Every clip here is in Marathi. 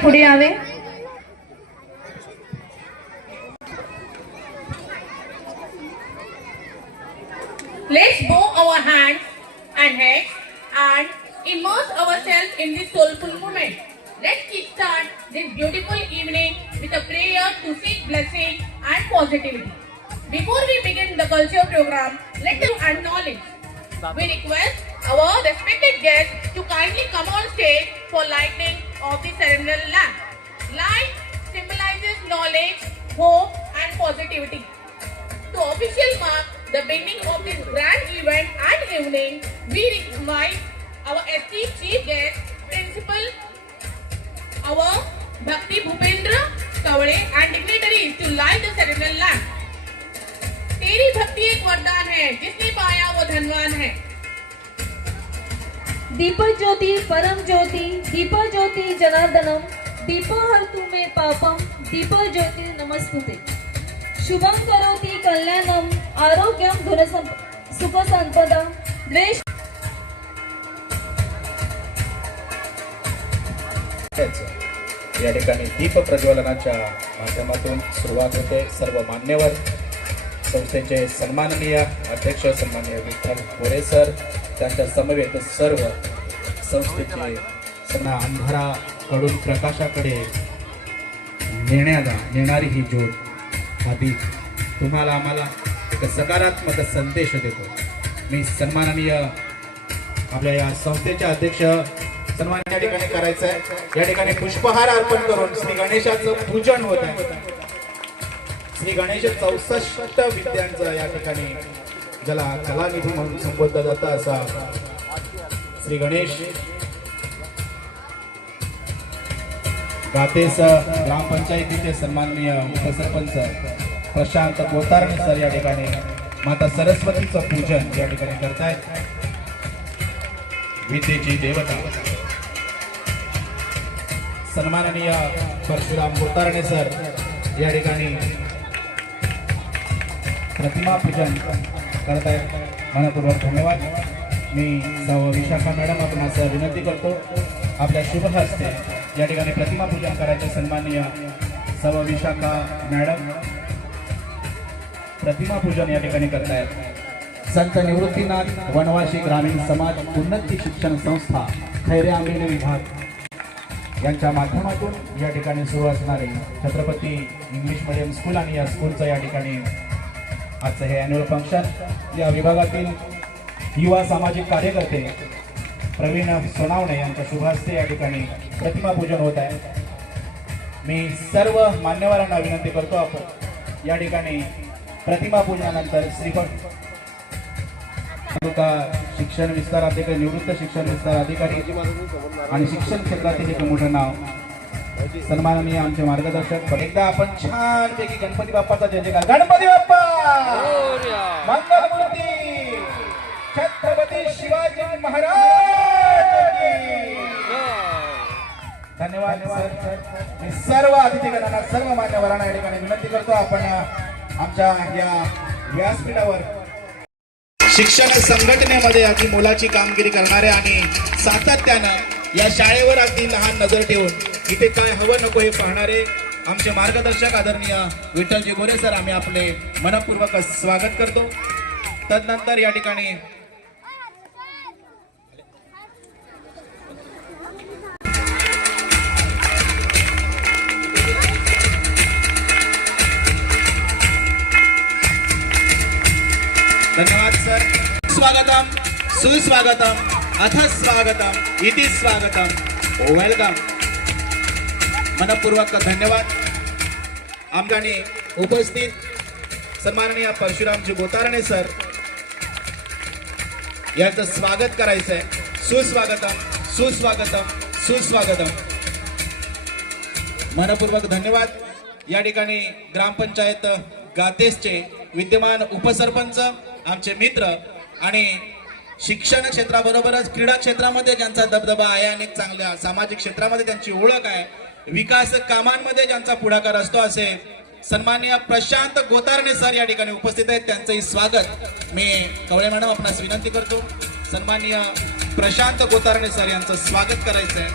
पुढे यावे. Let's bow our hands and heads and immerse ourselves in this soulful moment. Let's kickstart this beautiful evening with a prayer to seek blessing and positivity. Before we begin the culture program, let us acknowledge. We request our respected guests to kindly come on stage for lighting of the ceremonial lamp. Light symbolizes knowledge, hope and positivity. To officially mark the beginning of this grand event and evening, we invite our esteemed chief guest, Principal, our Bhakti Bhupendra Kavale and dignitaries to light the ceremonial lamp. तेरी भक्ति एक वरदान है, जिसने पाया वो धनवान है. दीप ज्योति परम ज्योति दीप ज्योति जनार्दनम दीप हरतु मे पापम दीप ज्योति नमस्तुते. शुभम करोति कल्याणम आरोग्यम धन सुख संपदा द्वेष. या ठिकाणी दीप प्रज्वलनाच्या माध्यमातून सुरुवात होते. सर्व मान्यवर संस्थेचे सन्माननीय अध्यक्ष सन्माननीय विठ्ठल गोरे सर, त्यांच्या समवेत सर्व संस्थेचे अंधाराकडून प्रकाशाकडे नेणारी ही ज्योत हा दीप तुम्हाला आम्हाला एक सकारात्मक संदेश देतो. मी सन्माननीय आपल्या या संस्थेचे अध्यक्ष सन्मान या ठिकाणी करायचं आहे. या ठिकाणी पुष्पहार अर्पण करून श्री गणेशाचं पूजन होत आहे. श्री गणेश 64 विद्यांचं या ठिकाणी ज्याला कलानिधी म्हणून संबोधलं जातं असा श्री गणेश गातेस ग्रामपंचायतीचे सन्माननीय उपसरपंच प्रशांत गोतारणे सर या ठिकाणी माता सरस्वतीचं पूजन या ठिकाणी करतायत. विद्येची देवता सन्माननीय परशुराम गोतारणे सर या ठिकाणी प्रतिमा पूजन करतायत. मनपूर्वक धन्यवाद. मी सौ विशाखा मॅडम आपणास विनंती करतो आपल्या शुभ हस्ते या ठिकाणी प्रतिमा पूजन करायचे. सन्माननीय सौ विशाखा मॅडम प्रतिमा पूजन या ठिकाणी करतायत. संत निवृत्तीनाथ वनवासी ग्रामीण समाज उन्नती शिक्षण संस्था खैरे आंबेली विभाग यांच्या माध्यमातून या ठिकाणी सुरू असणारे छत्रपती इंग्लिश मीडियम स्कूल आणि या स्कूलचं या ठिकाणी आजचं हे ॲन्युअल फंक्शन. या विभागातील युवा सामाजिक कार्यकर्ते प्रवीण सोनावणे यांच्या शुभ हस्ते या ठिकाणी प्रतिमा पूजन होत आहे. मी सर्व मान्यवरांना विनंती करतो आपण या ठिकाणी प्रतिमा पूजनानंतर श्रीफळ तालुका शिक्षण विस्तार अधिकारी निवृत्त शिक्षण विस्तार अधिकारी आणि शिक्षण क्षेत्रातील एक मोठं नाव सन्माननीय आमचे मार्गदर्शक. एकदा आपण छानपैकी गणपती बाप्पाचा जय जयकार. गणपती बाप्पा मंगलमूर्ती छत्रपती शिवाजी महाराज की. धन्यवाद सर. मी सर्व अतिथीगणांना सर्व मान्यवरांना या ठिकाणी विनंती करतो आपण आमच्या या व्यासपीठावर शिक्षण संघटनेमध्ये अगदी मोलाची कामगिरी करणारे आणि सातत्यानं या शाळेवर अगदी लहान नजर ठेवून इथे काय हवं नको हे पाहणारे आमचे मार्गदर्शक आदरणीय विठ्ठलजी गोरे सर आम्ही आपले मनपूर्वक स्वागत करतो. तदनंतर या ठिकाणी धन्यवाद सर. स्वागतम सुस्वागतम अथ स्वागतम इति स्वागतम वेलकम. मनपूर्वक धन्यवाद. आमच्याने उपस्थित सन्माननीय परशुरामजी गोतारणे सर यांचं स्वागत करायचंय. सुस्वागतम सुस्वागतम सुस्वागतम. मनपूर्वक धन्यवाद. या ठिकाणी ग्रामपंचायत गातेसचे विद्यमान उपसरपंच आमचे मित्र आणि शिक्षण क्षेत्राबरोबरच क्रीडा क्षेत्रामध्ये ज्यांचा दबदबा आहे, अनेक चांगल्या सामाजिक क्षेत्रामध्ये त्यांची ओळख आहे, विकास कामांमध्ये ज्यांचा पुढाकार असतो असे सन्माननीय प्रशांत गोतारणे सर या ठिकाणी उपस्थित आहेत. त्यांचंही स्वागत मी कवळे मॅडम आपणास विनंती करतो. सन्माननीय प्रशांत गोतारणे सर यांचं स्वागत करायचं आहे.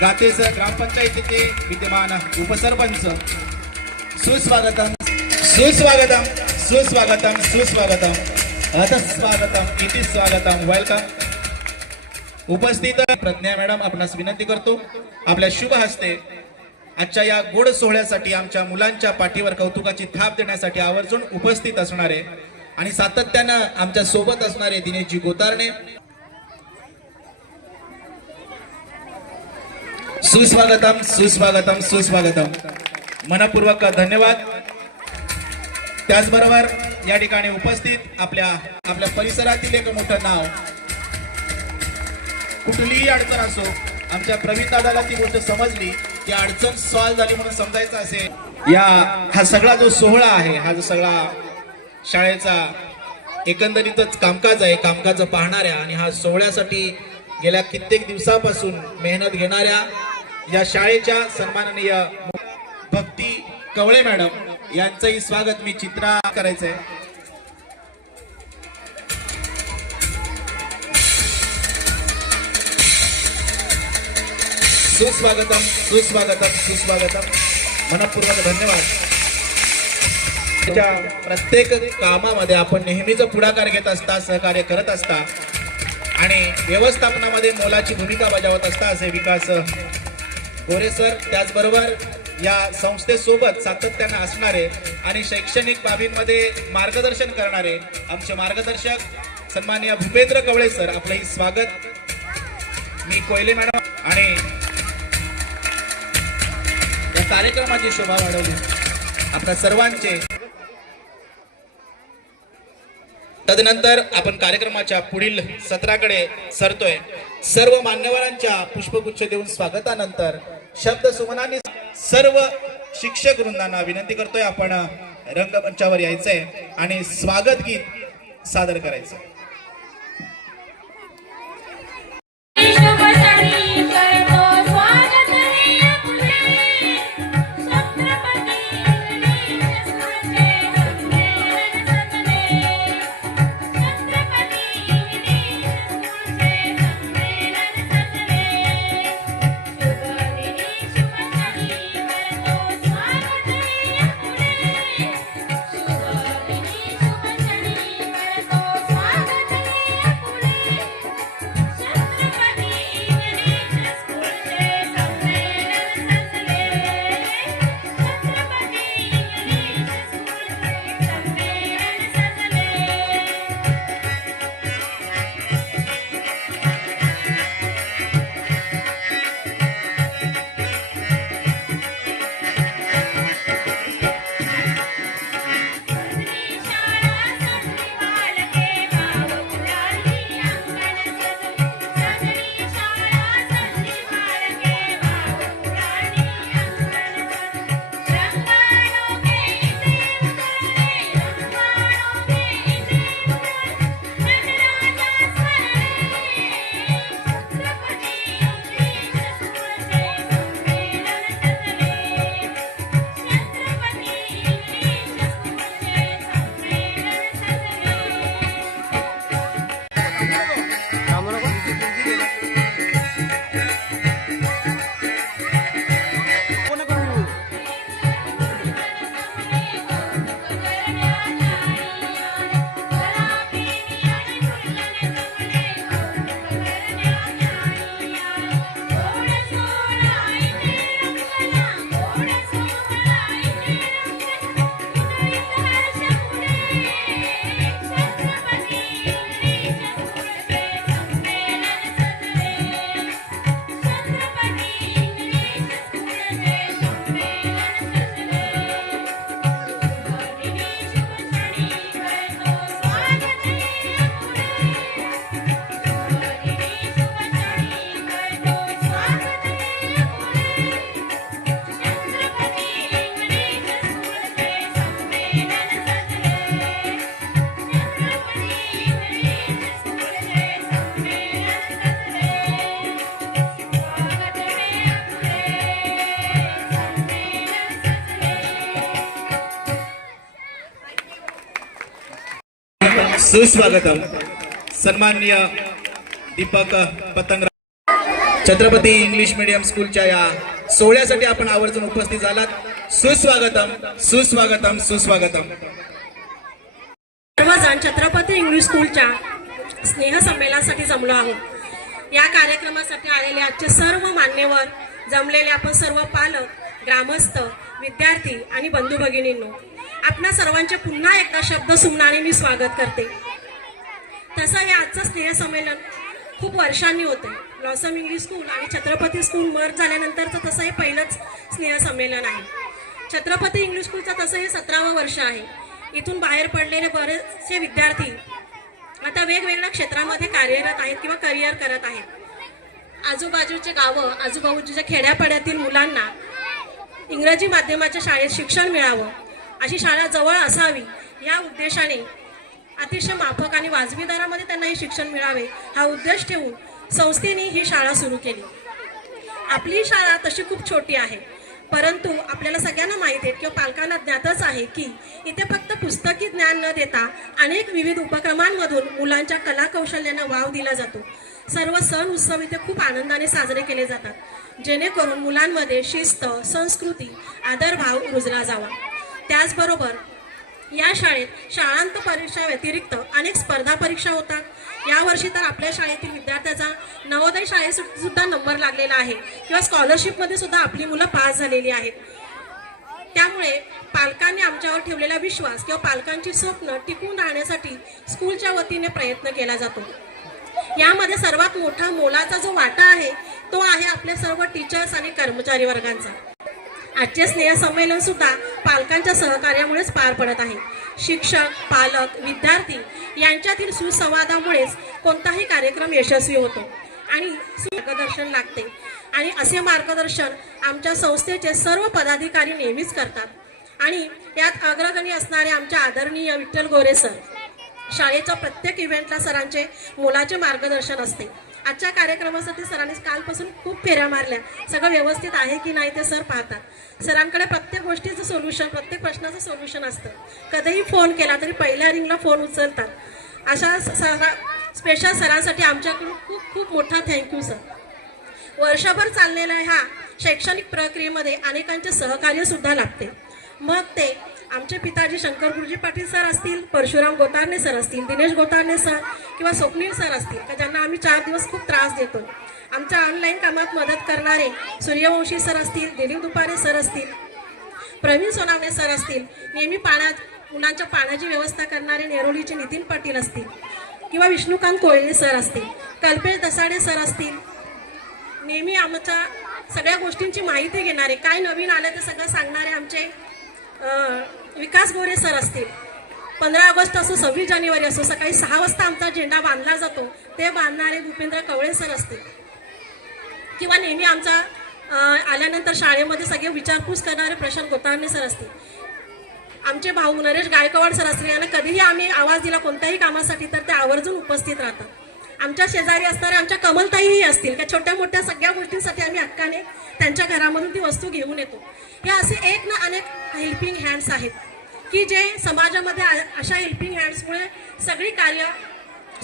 गातेसर ग्रामपंचायतीचे विद्यमान उपसरपंच, सुस्वागतम सुस्वागतम सुस्वागतम सुस्वागतम स्वागतम इति स्वागतम वेलकम। उपस्थित प्रज्ञा मॅडम आपणास विनंती करतो आपल्या शुभ हस्ते आजच्या या गोड सोहळ्यासाठी आमच्या मुलांच्या पाठीवर कौतुकाची थाप देण्यासाठी आवर्जून उपस्थित असणारे आणि सातत्यानं आमच्या सोबत असणारे दिनेशजी गोतारणे, सुस्वागतम सुस्वागतम सुस्वागतम, मनपूर्वक धन्यवाद। त्याचबरोबर या ठिकाणी उपस्थित आपल्या परिसरातील एक मोठं नाव, कुठलीही अडचण असो आमच्या प्रवीण दादाला ती गोष्ट समजली की अडचण सॉल्व्ह झाली म्हणून समजायचं असेल। हा सगळा जो सोहळा आहे, हा जो सगळा शाळेचा एकंदरीतच कामकाज आहे, कामकाज पाहणाऱ्या आणि हा सोहळ्यासाठी गेल्या कित्येक दिवसापासून मेहनत घेणाऱ्या या शाळेच्या सन्माननीय भक्ती कवळे मॅडम यांचंही स्वागत मी चित्रा करायचंय। सुस्वागतम सुस्वागतम सुस्वागतम, मनपूर्वक धन्यवाद। त्याच्या प्रत्येक कामामध्ये आपण नेहमीच पुढाकार घेत असता, सहकार्य करत असता आणि व्यवस्थापनामध्ये मोलाची भूमिका बजावत असता असे विकास गोरे सर, त्याचबरोबर या संस्थेसोबत सातत्याने असणारे आणि शैक्षणिक बाबींमध्ये मार्गदर्शन करणारे आमचे मार्गदर्शक सन्माननीय भूपेंद्र कवळे सर, आपलंही स्वागत। मी कोयले मॅडम आणि या कार्यक्रमाची शोभा वाढवली आपल्या सर्वांचे। तदनंतर आपण कार्यक्रमाच्या पुढील सत्राकडे सरतोय। सर्व मान्यवरांच्या पुष्पगुच्छ देऊन स्वागतानंतर शब्द सुमनांनी सर्व शिक्षक वृंदांना विनंती करतोय आपण रंगमंचावर यायचंय आणि स्वागत गीत सादर करायचं। सुस्वागतम सन्माननीय दीपक पतंग छत्रपती इंग्लिश मीडियम स्कूलच्या या सोहळ्यासाठी आपण आवर्जून उपस्थित झालात. सुस्वागतम सुस्वागतम सुस्वागतम. सर्वजण छत्रपती इंग्लिश स्कूलच्या स्नेहसंमेलनासाठी जमलो आहोत. या कार्यक्रमासाठी आलेले आजचे सर्व मान्यवर, जमलेले आपण सर्व पालक, ग्रामस्थ, विद्यार्थी आणि बंधू भगिनींनो, आपणा सर्वांचे पुन्हा एकदा शब्द सुमनाने मी स्वागत करते. तसं हे आजचं स्नेहसंमेलन खूप वर्षांनी होते. ब्लॉसम इंग्लिश स्कूल आणि छत्रपती स्कूल मर्ज झाल्यानंतरचं तसं हे पहिलंच स्नेहसंमेलन आहे. छत्रपती इंग्लिश स्कूलचं तसं हे 17वं वर्ष आहे. इथून बाहेर पडलेले बरेचसे विद्यार्थी आता वेगवेगळ्या क्षेत्रामध्ये कार्यरत आहेत किंवा करिअर करत आहेत. आजूबाजूचे गावं, आजूबाजूच्या खेड्यापाड्यातील मुलांना इंग्रजी माध्यमाच्या शाळेत शिक्षण मिळावं, अशी शाळा जवळ असावी या उद्देशाने अतिशय माफक आणि वाजवी दरामध्ये त्यांना हे शिक्षण मिळावे हा उद्देश ठेवून संस्थेने ही शाळा सुरू केली. आपली शाळा तशी खूप छोटी आहे, परंतु आपल्याला सगळ्यांना माहिती आहे किंवा पालकांना ज्ञातच आहे की इथे फक्त पुस्तकी ज्ञान न देता अनेक विविध उपक्रमांमधून मुलांच्या कला कौशल्यांना वाव दिला जातो. सर्व सण उत्सव इथे खूप आनंदाने साजरे केले जातात, जेणेकरून मुलांमध्ये शिस्त, संस्कृती, आदरभाव रुजला जावा. त्याचबरोबर या शाळेत शाळांत परीक्षा व्यतिरिक्त अनेक स्पर्धा परीक्षा होतात. यावर्षी तर आपल्या शाळेतील विद्यार्थ्याचा नवोदय शाळेत सुद्धा नंबर लागलेला आहे किंवा स्कॉलरशिपमध्ये सुद्धा आपली मुलं पास झालेली आहेत. त्यामुळे पालकांनी आमच्यावर ठेवलेला विश्वास किंवा पालकांची स्वप्न टिकून राहण्यासाठी स्कूलच्या वतीने प्रयत्न केला जातो. यामध्ये सर्वात मोठा मोलाचा जो वाटा आहे तो आहे आपले सर्व टीचर्स आणि कर्मचारी वर्गांचा. आजचे स्नेहसंमेलन सुद्धा पालकांच्या सहकार्यामुळेच पार पडत आहे. शिक्षक, पालक, विद्यार्थी यांच्यातील सुसंवादामुळेच कोणताही कार्यक्रम यशस्वी होतो आणि मार्गदर्शन लागते. आणि असे मार्गदर्शन आमच्या संस्थेचे सर्व पदाधिकारी नेहमीच करतात आणि यात अग्रगणी असणारे आमचे आदरणीय विठ्ठल गोरे सर. शाळेच्या प्रत्येक इव्हेंटला सरांचे मोलाचे मार्गदर्शन असते. आजच्या कार्यक्रमासाठी सरांनी कालपासून खूप फेऱ्या मारल्या. सगळं व्यवस्थित आहे की नाही ते सर पाहतात. सरांकडे प्रत्येक गोष्टीचं सोल्युशन, प्रत्येक प्रश्नाचं सोल्युशन असतं. कधीही फोन केला तरी पहिल्या रिंगला फोन उचलतात. अशा स्पेशल सरांसाठी आमच्याकडून खूप खूप मोठा थँक्यू सर. वर्षभर चाललेल्या ह्या शैक्षणिक प्रक्रियेमध्ये अनेकांचे सहकार्य सुद्धा लाभते. मग ते आमचे पिताजी शंकर गुरुजी पाटील सर असतील, परशुराम गोतारणे सर असतील, दिनेश गोतारणे सर किंवा स्वप्नील सर असतील, का ज्यांना आम्ही 4 दिवस खूप त्रास देतो. आमच्या ऑनलाईन कामात मदत करणारे सूर्यवंशी सर असतील, दिलीप दुपारे सर असतील, प्रवीण सोनावणे सर असतील, नेहमी मुलांच्या पाण्याची व्यवस्था करणारे नेरोलीचे नितीन पाटील असतील किंवा विष्णुकांत कोळणे सर असतील, कल्पेश दसाडे सर असतील, नेहमी आमच्या सगळ्या गोष्टींची माहिती घेणारे, काय नवीन आलं ते सगळं सांगणारे आमचे विकास गोरे सर असतील. 15 ऑगस्ट असो, 26 जानेवारी असो, सकाळी 6 वाजता आमचा झेंडा बांधला जातो ते बांधणारे भूपेंद्र कवळे सर असतील किंवा नेहमी आमचा आल्यानंतर शाळेमध्ये सगळे विचारपूस करणारे प्रशांत गोतारणे सर असतील. आमचे भाऊ नरेश गायकवाड सर असतील. यांना कधीही आम्ही आवाज दिला कोणत्याही कामासाठी तर ते आवर्जून उपस्थित राहतात. आमच्या शेजारी असणारे आमच्या कमलताईही असतील, त्या छोट्या मोठ्या सगळ्या गोष्टींसाठी आम्ही हक्काने त्यांच्या घरामधून ती वस्तू घेऊन येतो. हे असे एक ना अनेक हेल्पिंग हँड्स आहेत की जे समाजामध्ये अशा हेल्पिंग हँड्समुळे सगळी कार्य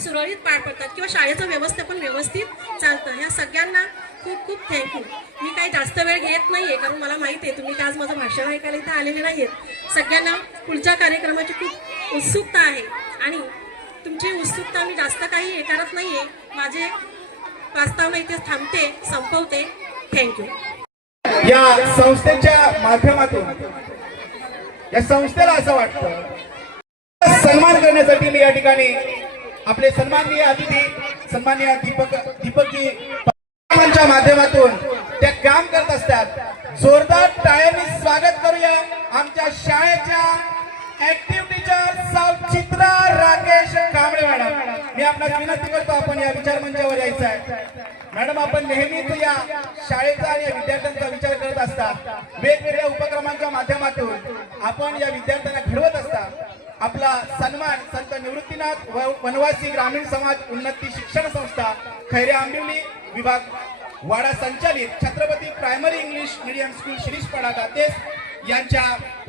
सुरळीत पार पडतात किंवा शाळेचं व्यवस्थापन व्यवस्थित चालतं. ह्या सगळ्यांना खूप खूप थँक्यू. मी काही जास्त वेळ घेत नाही आहे कारण मला माहिती आहे तुम्ही आज माझं भाषण ऐकायला इथं आलेले नाही आहेत. सगळ्यांना पुढच्या कार्यक्रमाची खूप उत्सुकता आहे आणि तुमची उत्सुकता मी जास्त काही हे करत नाही आहे. माझे प्रस्तावना इथे थांबते, संपवते. थँक्यू. या संस्थेच्या माध्यमातून या संस्थेला असं वाटतं सन्मान करण्यासाठी मी या ठिकाणी आपले सन्माननीय अतिथी सन्माननीय दीपकजी च्या माध्यमातून त्या काम करत असतात. जोरदार टाळ्यांनी स्वागत करूया आमच्या शाळेच्या ऍक्टिव्ह टीचर चित्रा राकेश कांबळे मॅडम. मी आपल्याला विनंती करतो आपण या विचार मंचावर यायचं आहे. मॅडम, आपण नेहमीच या शाळेचा आणि या विद्यार्थ्यांचा विचार करत असतात. वेगवेगळ्या उपक्रमांच्या माध्यमातून आपण या विद्यार्थ्यांना घडवत असतात. आपला सन्मान संत निवृत्तीनाथ वनवासी ग्रामीण समाज उन्नती शिक्षण संस्था खैरे आंबिवली विभाग वाडा संचालित Chhatrapati primary English medium school Shirish Padaka तेच यांच्या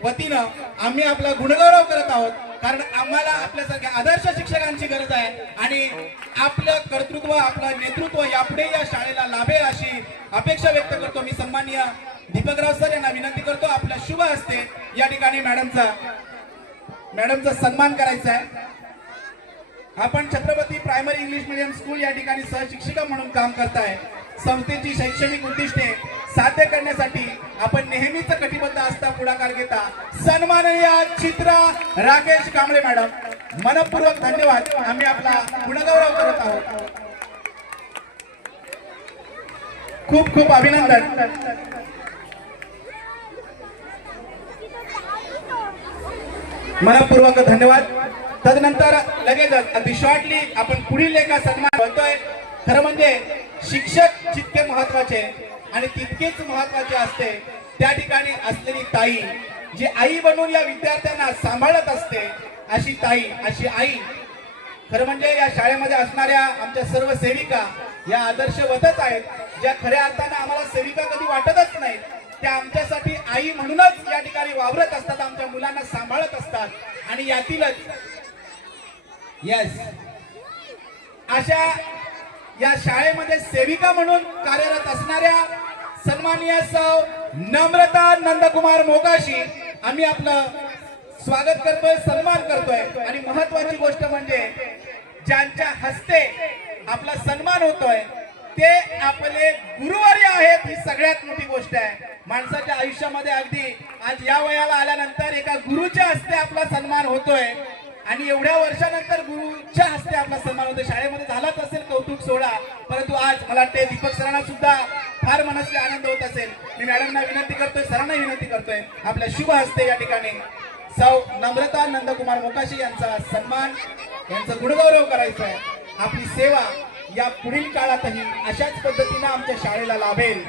वतीनं आम्ही आपला गुणगौरव करत आहोत, कारण आम्हाला आपल्यासारख्या आदर्श शिक्षकांची गरज आहे आणि आपलं कर्तृत्व आपलं नेतृत्व यापुढे या शाळेला लाभेल अशी अपेक्षा व्यक्त करतो. मी सन्माननीय दीपकराव सर यांना विनंती करतो, आपल्या शुभ हस्ते या ठिकाणी मॅडमचा सन्मान करायचा आहे. आपण Chhatrapati primary English medium school या ठिकाणी सहशिक्षिका म्हणून काम करताय. संस्थेची शैक्षणिक उद्दिष्टे साध्य करण्यासाठी आपण नेहमीच कटिबद्ध असता पुढाकार घेता. सन्माननीय चित्रा राकेश कांबळे मॅडम, मनपूर्वक धन्यवाद. आम्ही आपला गुणगौरव करत आहोत. खूप खूप अभिनंदन. मनपूर्वक धन्यवाद. तदनंतर लगेचच अगदी शॉर्टली आपण पुढील एका सन्मान करतोय. खरं म्हणजे शिक्षक जितके महत्वाचे आणि तितकेच महत्वाचे असते त्या ठिकाणी असलेली ताई, जी आई बनून या विद्यार्थ्यांना सांभाळत असते, अशी ताई, अशी आई. खरं म्हणजे या शाळेमध्ये असणाऱ्या आमच्या सर्व सेविका या आदर्शवतच आहेत, ज्या खऱ्या अर्थानं आम्हाला सेविका कधी वाटतच नाहीत. त्या आमच्यासाठी आई म्हणूनच या ठिकाणी वावरत असतात, आमच्या मुलांना सांभाळत असतात. आणि यातीलच अशा या शाळेमध्ये सेविका म्हणून कार्यरत असणाऱ्या सन्माननीय सौ नम्रता नंदकुमार मोकाशी आम्ही आपलं स्वागत करतोय, सन्मान करतोय. आणि महत्वाची गोष्ट म्हणजे ज्यांच्या हस्ते आपला सन्मान होतोय ते आपले गुरुवर्य आहेत. ही सगळ्यात मोठी गोष्ट आहे माणसाच्या आयुष्यामध्ये. अगदी आज या वयाला आल्यानंतर एका गुरुच्या हस्ते आपला सन्मान होतोय आणि एवढ्या वर्षानंतर गुरुच्या हस्ते आपला सन्मान होतोय. शाळेमध्ये झालाच असेल कौतुक सोहळा, परंतु आज मला वाटते दीपक सरांना सुद्धा फार मनस्वी आनंद होत असेल. मी मॅडमना विनंती करतोय, सरांना विनंती करतोय, आपल्या शुभ हस्ते या ठिकाणी सौ नम्रता नंदकुमार मोकाशी यांचा सन्मान, यांचा गुणगौरव करायचा आहे. आपली सेवा या पुढील काळातही अशाच पद्धतीने आमच्या शाळेला लाभेल.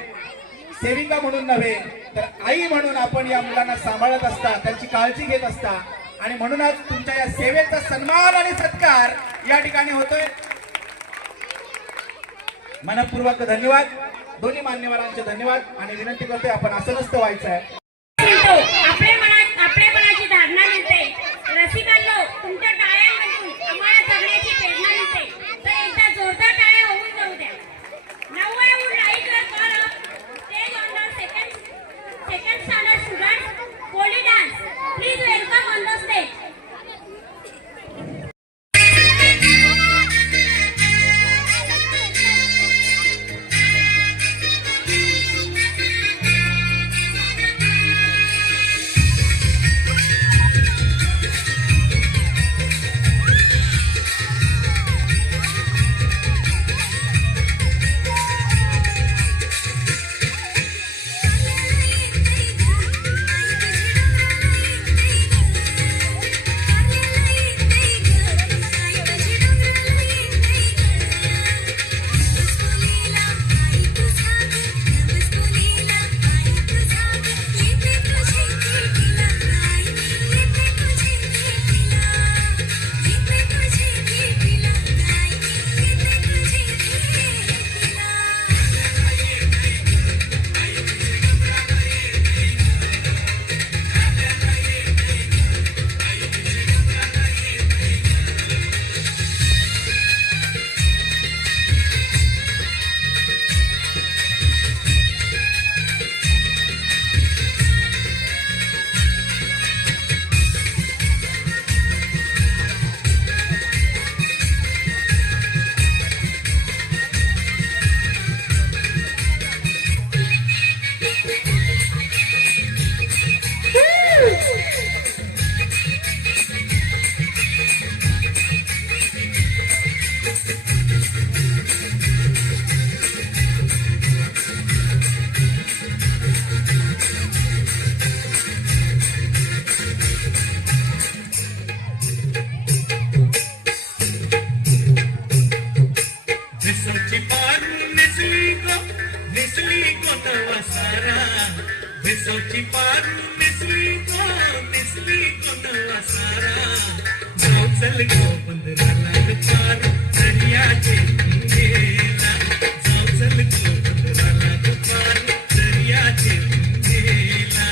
सेविका म्हणून नव्हे तर आई म्हणून आपण या मुलांना सांभाळत असता, त्यांची काळजी घेत असता. आणि म्हणूनच तुमच्या या सेवेचा सन्मान आणि सत्कार या ठिकाणी होतोय. मनपूर्वक धन्यवाद. दोन्ही मान्यवरांचे धन्यवाद. आणि विनंती करतोय आपण असं नसतं व्हायचं आहे. आपलेपणाची धारणा मिळते. रसिकांनो, तुमच्या टाळ्यांमधून आम्हाला जगण्याची प्रेरणा मिळते. तर एकदा जोरदार टाळ्या होऊन जाऊ द्या. Now I would like to call up stage on the second standard students Poli dance. Please welcome on the stage. विसोची Paru मिसली को नवा सारा जाऊ चल गो बंदराला पार दरियाचे गेला जाऊ चल गो बंदराला पार दरियाचे गेला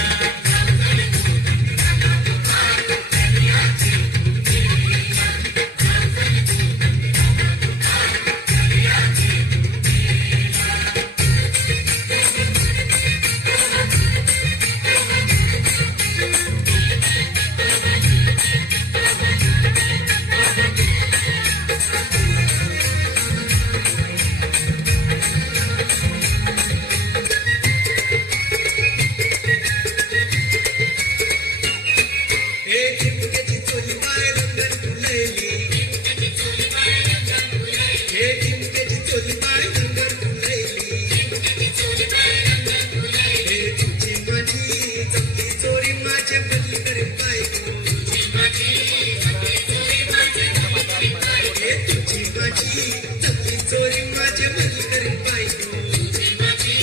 जपली चोरी माझे भली करीन बायको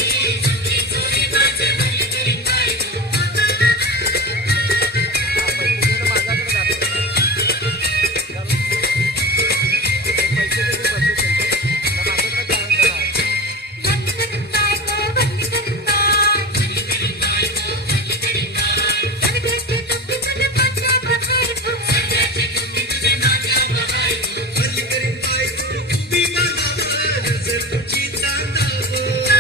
भली करीन बायको उभी बांधावर नजर तुझी चांदावर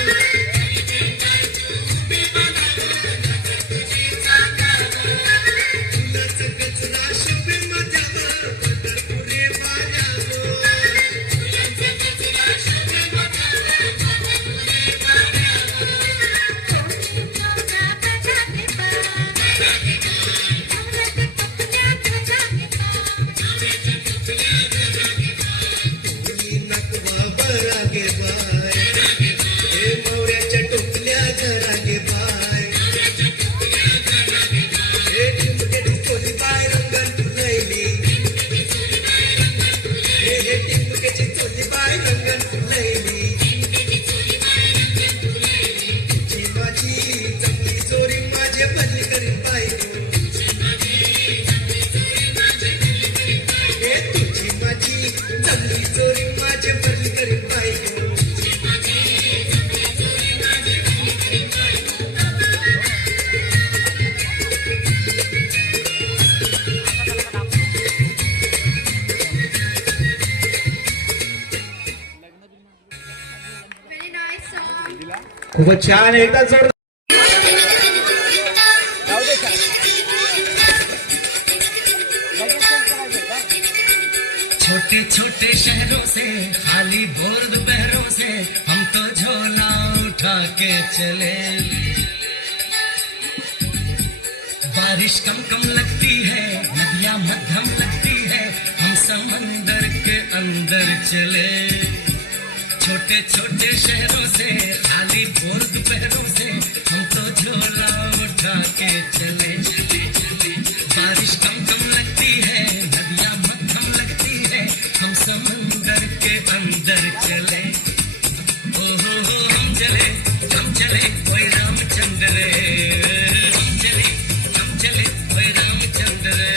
फुलाचं गजरा शोभे माझ्यावर पंढरपुरे वाऱ्यावर नकवा बरा गे बाय हे मोऱ्याच्या टोपल्या घरा गे बाय हे टिमकेटी चोली बाय रंगन फुलैली हे टिमकेची चोली बाय रंगन फुलैली तुझी माझी जपली चोरी माझे भली करीन बायको हे तुझी माझी जपली चोरी माझे भली करीन बायको खूपच छान एकदा जोर छोटे छोटे शहरों से खाली भोर दोपहरों से हम तो झोला उठा के चले बारिश कम कम लगती है नदियां मध्यम लगती है हम समंदर के अंदर चले छोटे छोटे शहरों से खाली भोर दोपहरों से हम तो झोला उठा के चले बारिश कम कम लगती है नदियां मध्यम लगती है हम समंदर के अंदर चले ओ हो हम चले ओए रामचंद्र रे हम चले ओए रामचंद्र रे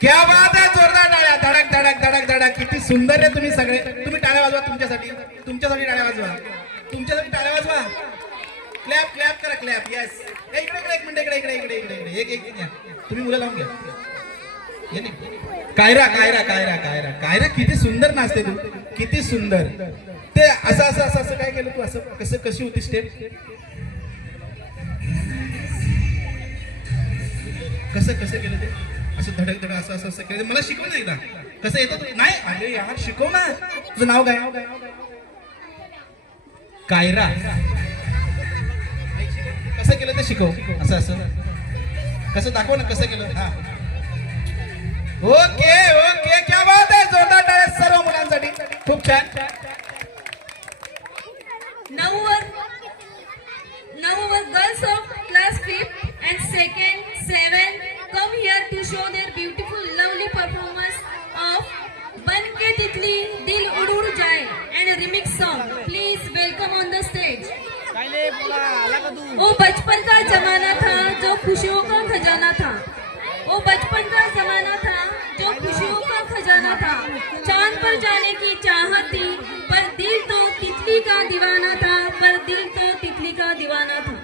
क्या बात आहे, जोरदार टाळ्या, धडक धडक धडक धडक. किती सुंदर आहे तुम्ही सगळे. तुम्ही टाळ्या वाजवा तुमच्यासाठी, तुमच्यासाठी टाळ्या वाजवा, तुमच्यासाठी टाळ्या वाजवा. क्लॅप क्लॅप करा, क्लॅप. यस. इकडे इकडे एक मिनिट, इकडे इकडे इकडे इकडे एक एक घ्या तुम्ही, मुलं लावून घ्या. कायरा कायरा कायरा कायरा कायरा किती सुंदर नाचते तू, किती सुंदर. ते असं असं असं असं काय केलं तू, असं कसं कशी होती स्टेप, कसं कसं केलं ते, असं धडक धडक असं असं असं केलं. मला शिकव ना एकदा कसं येतं. नाही अरे यार शिकव ना. तुझं नाव काय? कायरा. कसं केलं ते शिकव. असं असं कसं दाखव ना कसं केलं. हा ओके ओके, क्या बात आहे. जोरदार टाळ्या सर्व मुलांसाठी. खूप छान. Now our girls of class 5th and 2nd, 7th come here to show their beautiful, lovely performance of Banke Titli Dil Ud Ud Jaye and a remix song. Please welcome on the stage. वो बचपन का जमाना था जो खुशियों का खजाना था. वो बचपन का जमाना था जो खुशियों का खजाना था. चांद पर जाने की चाहत थी पर दिल तो तितली का दीवाना था. पर दिल तो तितली का दीवाना था.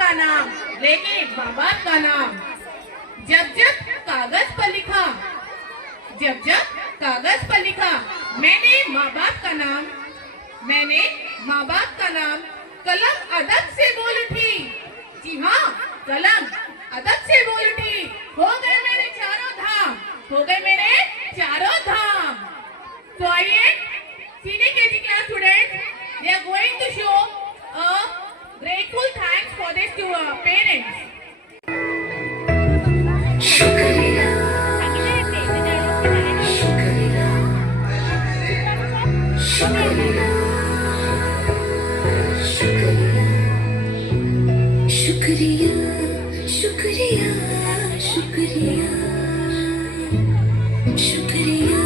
का नाम, लेके माँ बाप का नाम। जब जब कागज पर लिखा, जब जब कागज पर लिखा, मैंने माँ बाप का नाम, मैंने माँ बाप का नाम, कलम अदब से बोल उठी। जी हाँ, कलम अदब से बोल उठी। हो गए मेरे चारों धाम, हो गए मेरे चारों धाम। तो आइए senior KG class students, they are going to show a grateful thanks for this to our parents. शुक्रिया शुक्रिया शुक्रिया शुक्रिया शुक्रिया शुक्रिया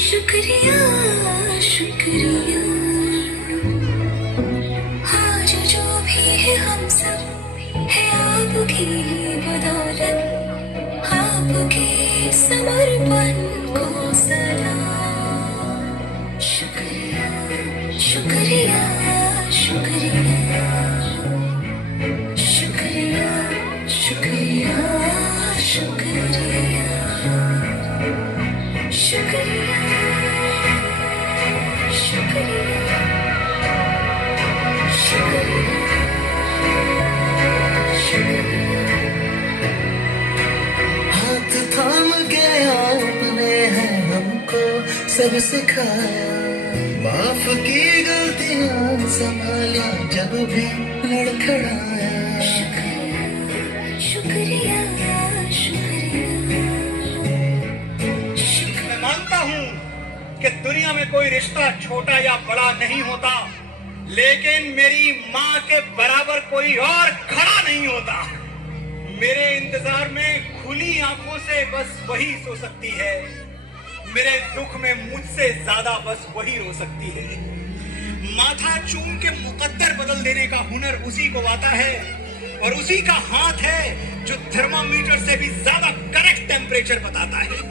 शुक्रिया शुक्रिया शुक्रिया। आज जो भी है हम सब है आपकी बदौलत, आपके समर्पण को सलाम। शुक्रिया शुक्रिया शुक्रिया शुक्रिया शुक्रिया शुक्रिया शुक्रिया शुक्रिया शुक्रिया। हाथ थाम के आपने है हमको सब सिखाया, माफ की गलतियां संभाला जब भी लड़खड़ाया। शुक्रिया शुक्रिया मैं मानता हूँ कि दुनिया में कोई रिश्ता छोटा या बड़ा नहीं होता, लेकिन मेरी माँ के बराबर कोई और खड़ा नहीं होता। मेरे इंतजार में खुली आंखों से बस वही सो सकती है, मेरे दुख में मुझसे ज्यादा बस वही रो सकती है। माथा चूम के मुकद्दर बदल देने का हुनर उसी को आता है, और उसी का हाथ है जो थर्मामीटर से भी ज्यादा करेक्ट टेम्परेचर बताता है।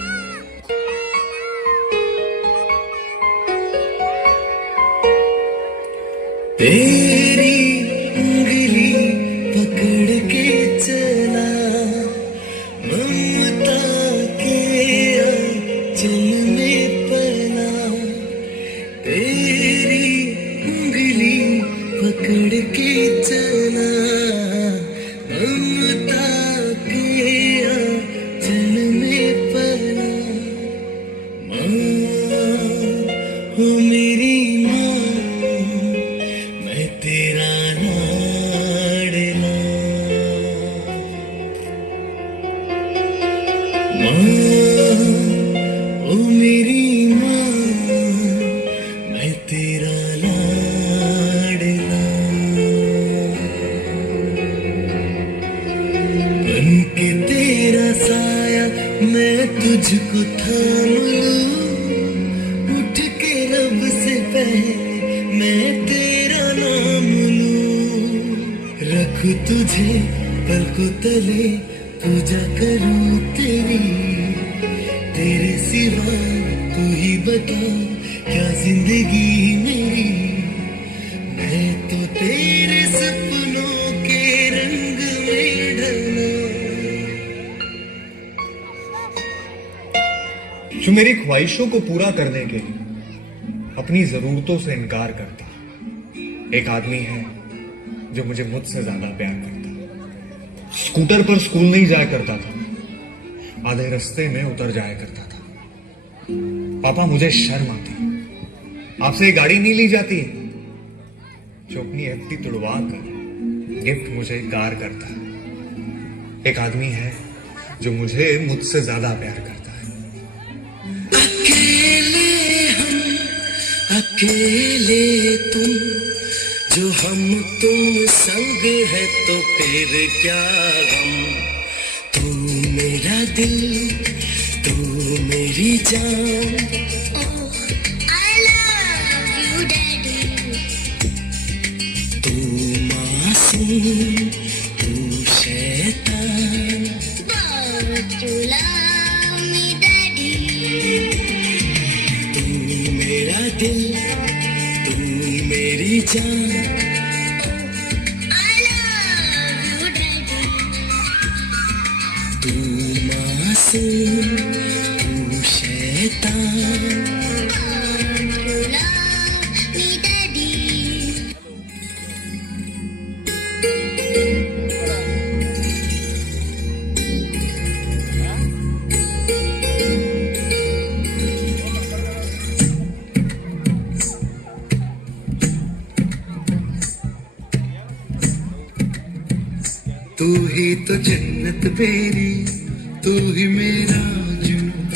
तेरी उंगली पकड़ के चला, ममता के आंचल में पला। तेरी उंगली पकड़ के चला, ममता के आंचल में पला। माँ हो मेरी माँ, मैं तेरा लाडला। माँ ओ मेरी माँ, मैं तेरा लाडला। बन के तेरा साया मैं तुझको थाम लूं, उठ के रब से पहले मैं तेरा नाम लूं। रखूं तुझे पलकों तले, पूजा करूं तेरी, तेरे सिवा तू ही बता क्या जिंदगी मेरी। मैं तो तेरे सपनों के रंग में ढला। जो मेरी ख्वाहिशों को पूरा करने के लिए अपनी जरूरतों से इनकार करता एक आदमी है जो मुझे मुझसे ज्यादा प्यार करता। स्कूटर पर स्कूल नहीं जाया करता था, आधे रास्ते में उतर जाया करता था। पापा मुझे शर्म आती, आपसे ये गाड़ी नहीं ली जाती, जो अपनी एफडी तुड़वा कर गिफ्ट मुझे कार करता है। एक आदमी है जो मुझे मुझसे ज्यादा प्यार करता है। अकेले हम अकेले तुम, जो हम तुम संग है तो फिर क्या गम। तू मेरा दिल, तू मेरी जान। I love you, Daddy. तू मासूम, तू शैतान। But you love me, Daddy. तू मेरा दिल, तू मेरी जान। I love you, तू मासूम तू शैतान You love me, Daddy. तू ही तो जन्नत मेरी, तू ही मेरा जुनून,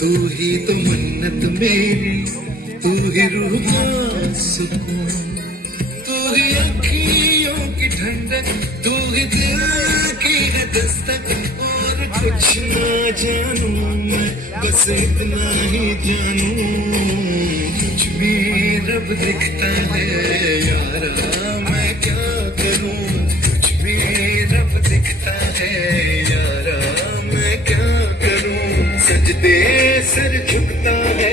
तू ही तो मन्नत मेरी, तू ही रूह का सुकून, तू ही अखियों की ठंडक, तू ही दिल की है दस्तक। और कुछ ना जानू मैं, बस इतना ही जानू, कुछ भी रब दिखता है यारा, मैं क्या करूं। कुछ भी रब दिखता है यारा, मैं क्या करूं। सजदे सर झुकता है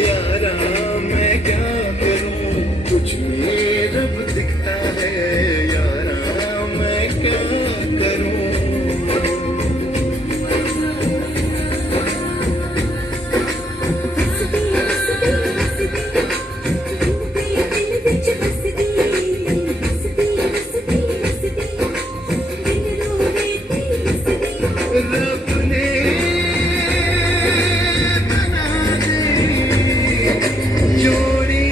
यारा, मैं क्या करूं। कुछ भी रब दिखता है यारा, मैं क्या करूं। रब ने बना दी जोड़ी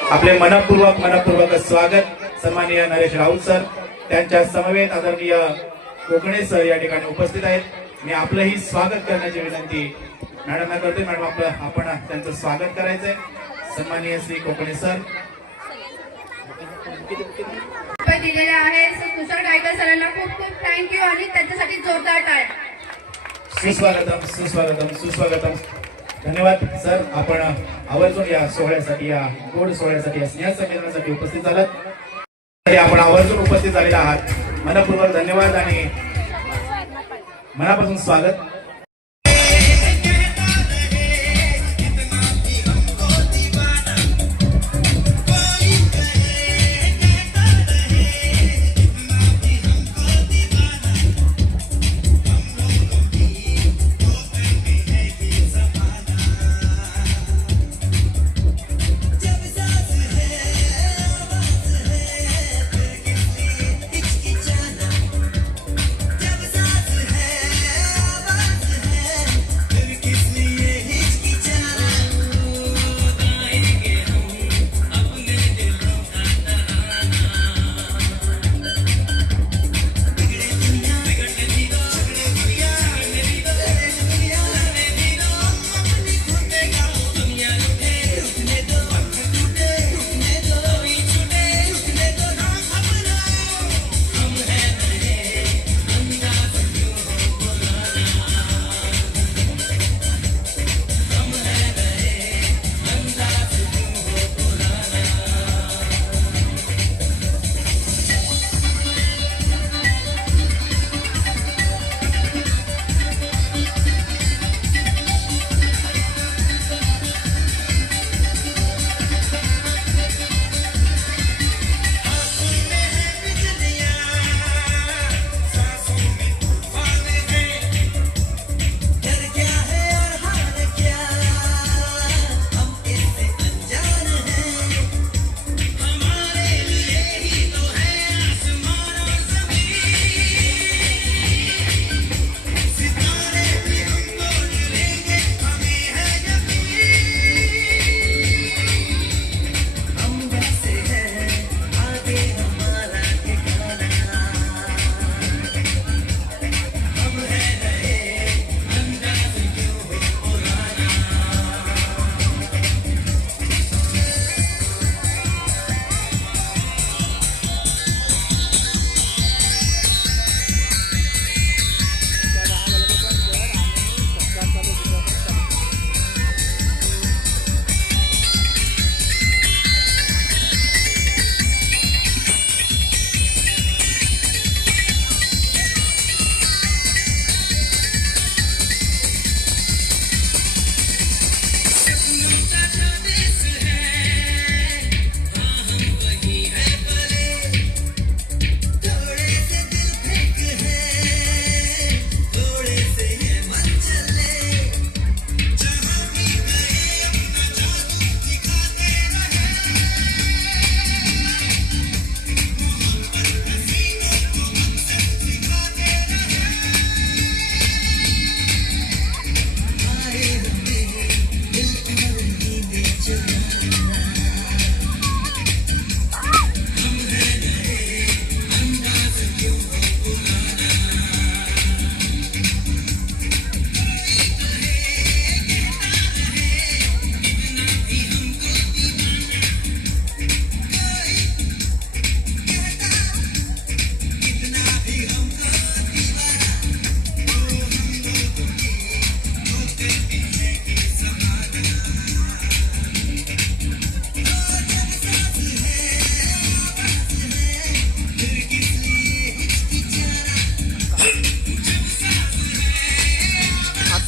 आपले मनपूर्वक स्वागत सन्माननीय नरेश राऊत सर, त्यांच्या समवेत आदरणीय कोकणे सर या ठिकाणी उपस्थित आहेत. मी आपलंही स्वागत करण्याची विनंती मॅडमना करते. मॅडम आपण त्यांचं स्वागत करायचंय. सन्माननीय श्री कोकणे सर दिलेले आहे. तुषार गायकर सरांना खूप खूप थँक्यू आणि त्यांच्यासाठी जोरदार टाळ्या. सुस्वागतम. धन्यवाद सर. आपण आवर्जून या सोहळ्यासाठी, या गोड सोहळ्यासाठी, या स्नेह संमेलनासाठी उपस्थित झालात. आपण आवर्जून उपस्थित झालेला आहात. मनपूर्वक धन्यवाद आणि मनापासून स्वागत.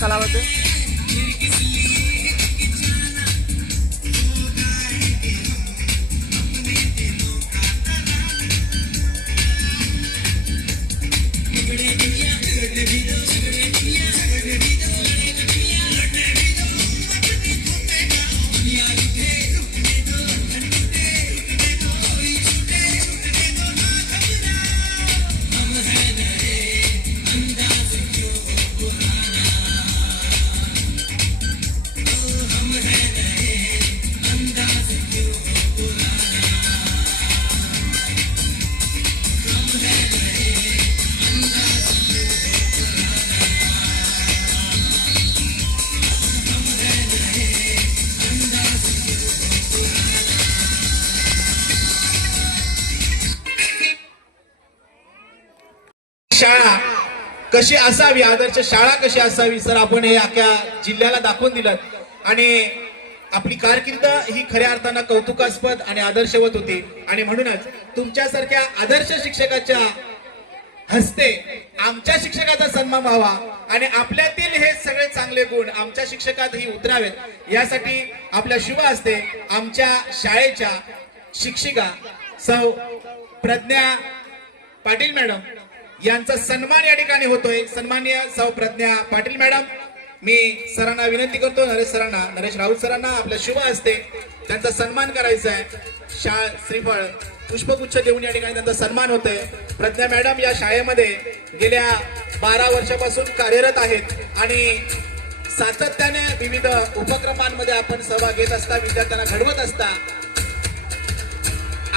सलामत है। शाळा कशी असावी, आदर्श शाळा कशी असावी सर, आपण हे अख्ख्या जिल्ह्याला दाखवून दिलं आणि आपली कारकीर्द ही खऱ्या अर्थानं कौतुकास्पद आणि आदर्शवत होती. आणि म्हणूनच तुमच्यासारख्या आदर्श शिक्षकाच्या हस्ते आमच्या शिक्षकाचा सन्मान व्हावा आणि आपल्यातील हे सगळे चांगले गुण आमच्या शिक्षकातही उतरावेत यासाठी आपल्या शुभ हस्ते आमच्या शाळेच्या शिक्षिका सौ प्रज्ञा पाटील मॅडम यांचा सन्मान या ठिकाणी होतोय. सन्माननीय सौ प्रज्ञा पाटील मॅडम, मी सरांना विनंती करतो, नरेश राऊत सरांना आपल्या शुभ हस्ते त्यांचा सन्मान करायचा आहे. श्रीफळ पुष्पगुच्छ देऊन या ठिकाणी त्यांचा सन्मान होतोय. प्रज्ञा मॅडम या शाळेमध्ये गेल्या 12 वर्षापासून कार्यरत आहेत आणि सातत्याने विविध उपक्रमांमध्ये आपण सहभाग घेत असता, विद्यार्थ्यांना घडवत असता.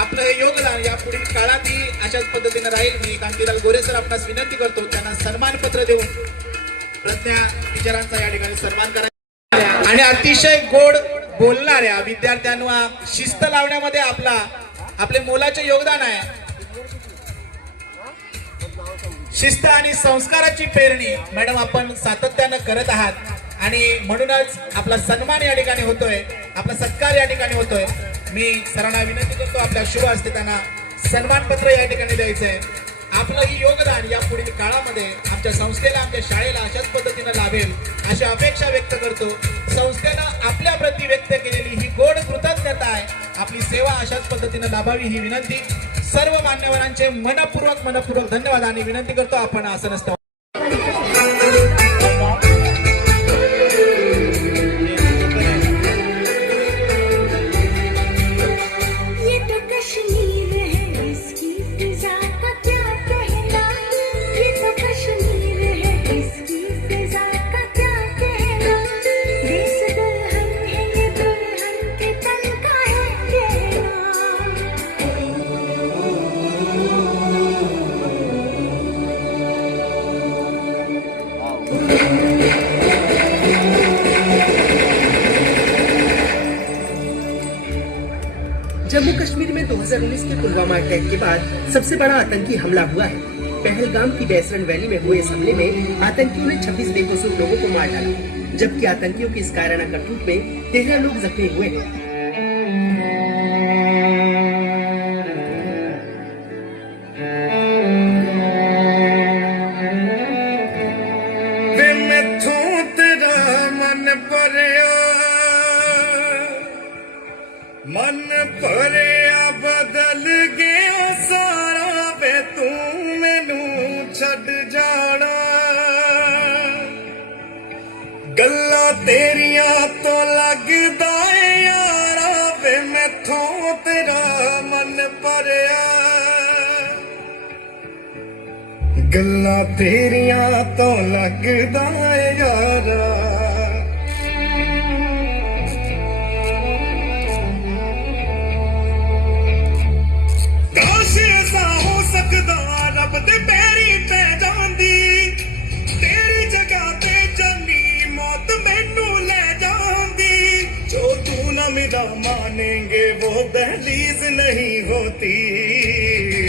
आपलं हे योगदान या पुढील काळातही अशाच पद्धतीने राहील. मी कांतीलाल गोरे सर आपणास विनंती करतो त्यांना सन्मानपत्र देऊन प्रज्ञा टीचरांचा या ठिकाणी सन्मान करायचा आणि अतिशय गोड बोलणाऱ्या विद्यार्थ्यांना शिस्त लावण्यामध्ये आपले मोलाचे योगदान आहे. शिस्त आणि संस्काराची पेरणी मॅडम आपण सातत्यानं करत आहात आणि म्हणूनच आपला सन्मान या ठिकाणी होतोय, आपला सत्कार या ठिकाणी होतोय. मी सरांना विनंती करतो आपल्या शुभ हस्ते त्यांना सन्मानपत्र या ठिकाणी द्यायचंय. आपलं ही योगदान या पुढील काळामध्ये आमच्या संस्थेला, आमच्या शाळेला अशाच पद्धतीनं लाभेल अशी अपेक्षा व्यक्त करतो. संस्थेनं आपल्या प्रती व्यक्त केलेली ही गोड कृतज्ञता आहे, आपली सेवा अशाच पद्धतीनं लाभावी ही विनंती. सर्व मान्यवरांचे मनपूर्वक धन्यवाद आणि विनंती करतो आपण आसनस्थ जम्मू कश्मीर में 2019 के पुलवामा अटैक के बाद सबसे बड़ा आतंकी हमला हुआ है। पहलगाम की बैसरन वैली में हुए इस हमले में आतंकियों ने 26 बेकसूर लोगों को मार डाला, जबकि आतंकियों की इस कायराना करतूत में 13 लोग जख्मी हुए हैं। मन भरिया बदल गया सारा वे तू मैनू छड़ जाना, गल्ला तेरिया तो लगदा है यारा वे मैथों तेरा मन भरिया, गल्ला तेरिया तो लगदा है यारा। रब दे पैरी पै जांदी तेरी जगह ते जानी मौत मैनू ले जांदी, जो तू न मेरा मानेंगे वो दहलीज नहीं होती,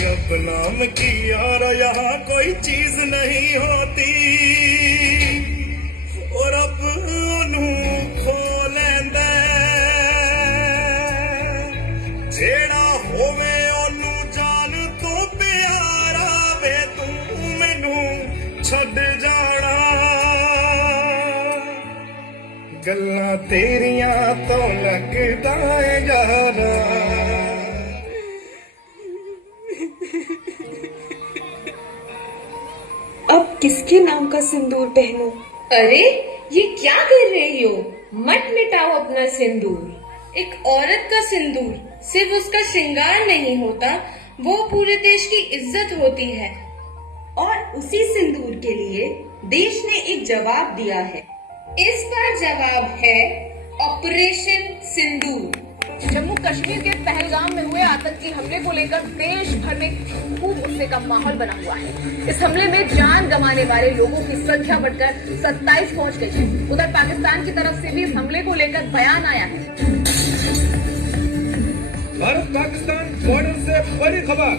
अब नाम की यार यहाँ कोई चीज नहीं होती, और अब ओनू खो लैंदा जेड़ा होवे ओनू जान तो प्यारा वे तू मैनू छड़ जाना। गल्ला तेरिया तो लगदा है यारा। अब किसके नाम का सिंदूर पहनूं? अरे ये क्या कर रही हो? मत मिटाओ अपना सिंदूर। एक औरत का सिंदूर सिर्फ उसका श्रृंगार नहीं होता, वो पूरे देश की इज्जत होती है। और उसी सिंदूर के लिए देश ने एक जवाब दिया है। इस बार जवाब है ऑपरेशन सिंदूर। जम्मू कश्मीर के पहलगाम में हुए आतंकी हमले को लेकर देश भर में खूब गुस्से का माहौल बना हुआ है। इस हमले में जान गंवाने वाले लोगों की संख्या बढ़कर 27 पहुंच गई है। उधर पाकिस्तान की तरफ से भी इस हमले को लेकर बयान आया है। भारत पाकिस्तान बॉर्डर से बड़ी खबर।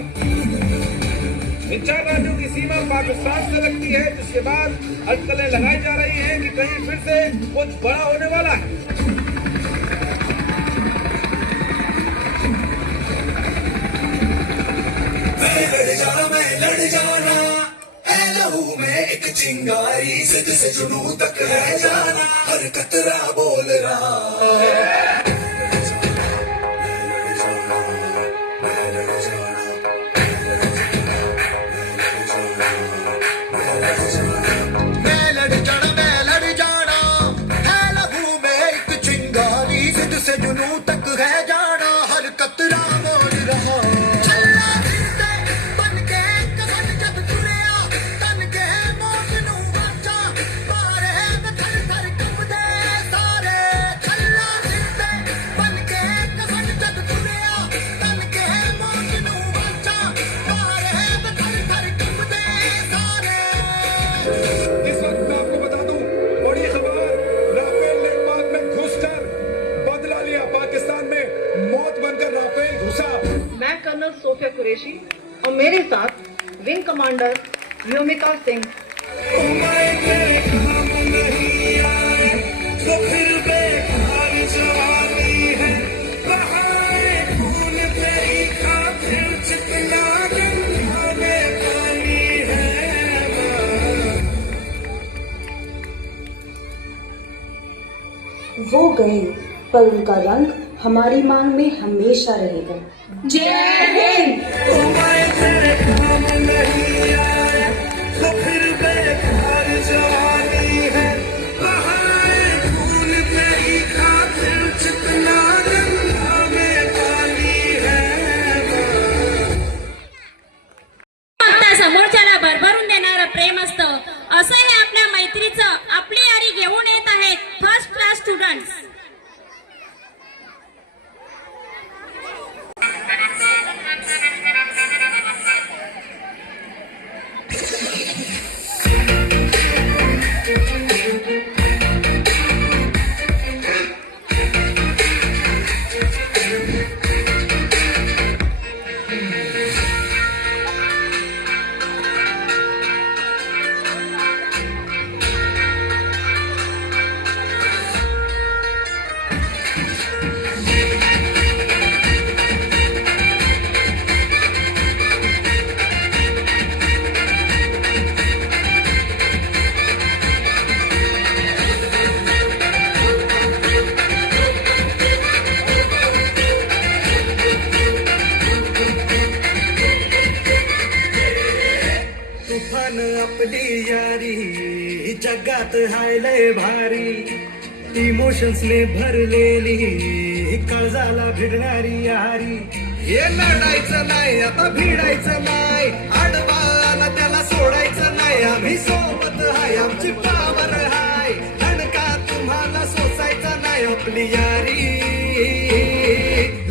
इन 4 राज्यों की सीमा पाकिस्तान से लगती है, जिसके बाद अटकलें लगाई जा रही हैं कि कहीं फिर से कुछ बड़ा होने वाला है। मैं लड़ जाना है लहू में एक चिंगारी, जिद से जुनू तक है जाना, हर कतरा बोल रहा। मैं लड़ जाना है लहू में एक चिंगारी, जिद से जुनू तक है जाना, हर कतरा बोल रहा। इस वक्त मैं आपको बता दूं, बड़ी खबर, राफेल निर्माण में घुसकर बदला लिया। पाकिस्तान में मौत बनकर राफेल घुसा। मैं कर्नल सोफिया कुरैशी और मेरे साथ विंग कमांडर व्योमिका सिंह। वो गए पर उनका रंग हमारी मांग में हमेशा रहेगा। जय हिंद। फक्त समोरच्याला भरभरून देणारं प्रेम असतं, असं हे आपल्या मैत्रीचं आपली यारी घेऊन येत आहेत फर्स्ट क्लास स्टुडंट्स। तुफान आपली यारी जगात हाय लय भारी, इमोशन्स ने भरलेली काळजाला भिडणारी यारी। हे लढायचं नाही आता भिडायचं नाही, आडवाला त्याला सोडायचं नाही, आम्ही सोबत हाय आमची पावर हाय, धडका तुम्हाला सोसायचा नाही, आपली यारी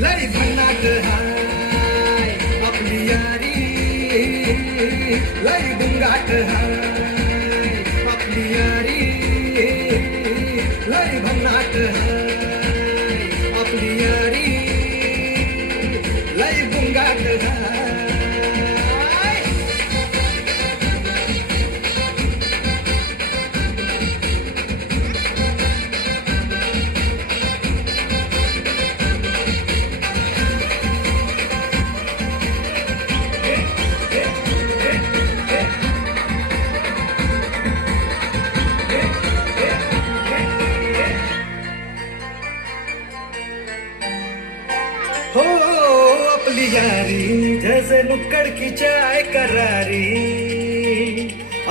लय भन्नाट हाय, आपली यारी लय गुंगाट हाय, आपली यारी लय भन्नाट हाय, आपली यारी लय गुंगाट हाय। नुक्कड़ की चाय करारी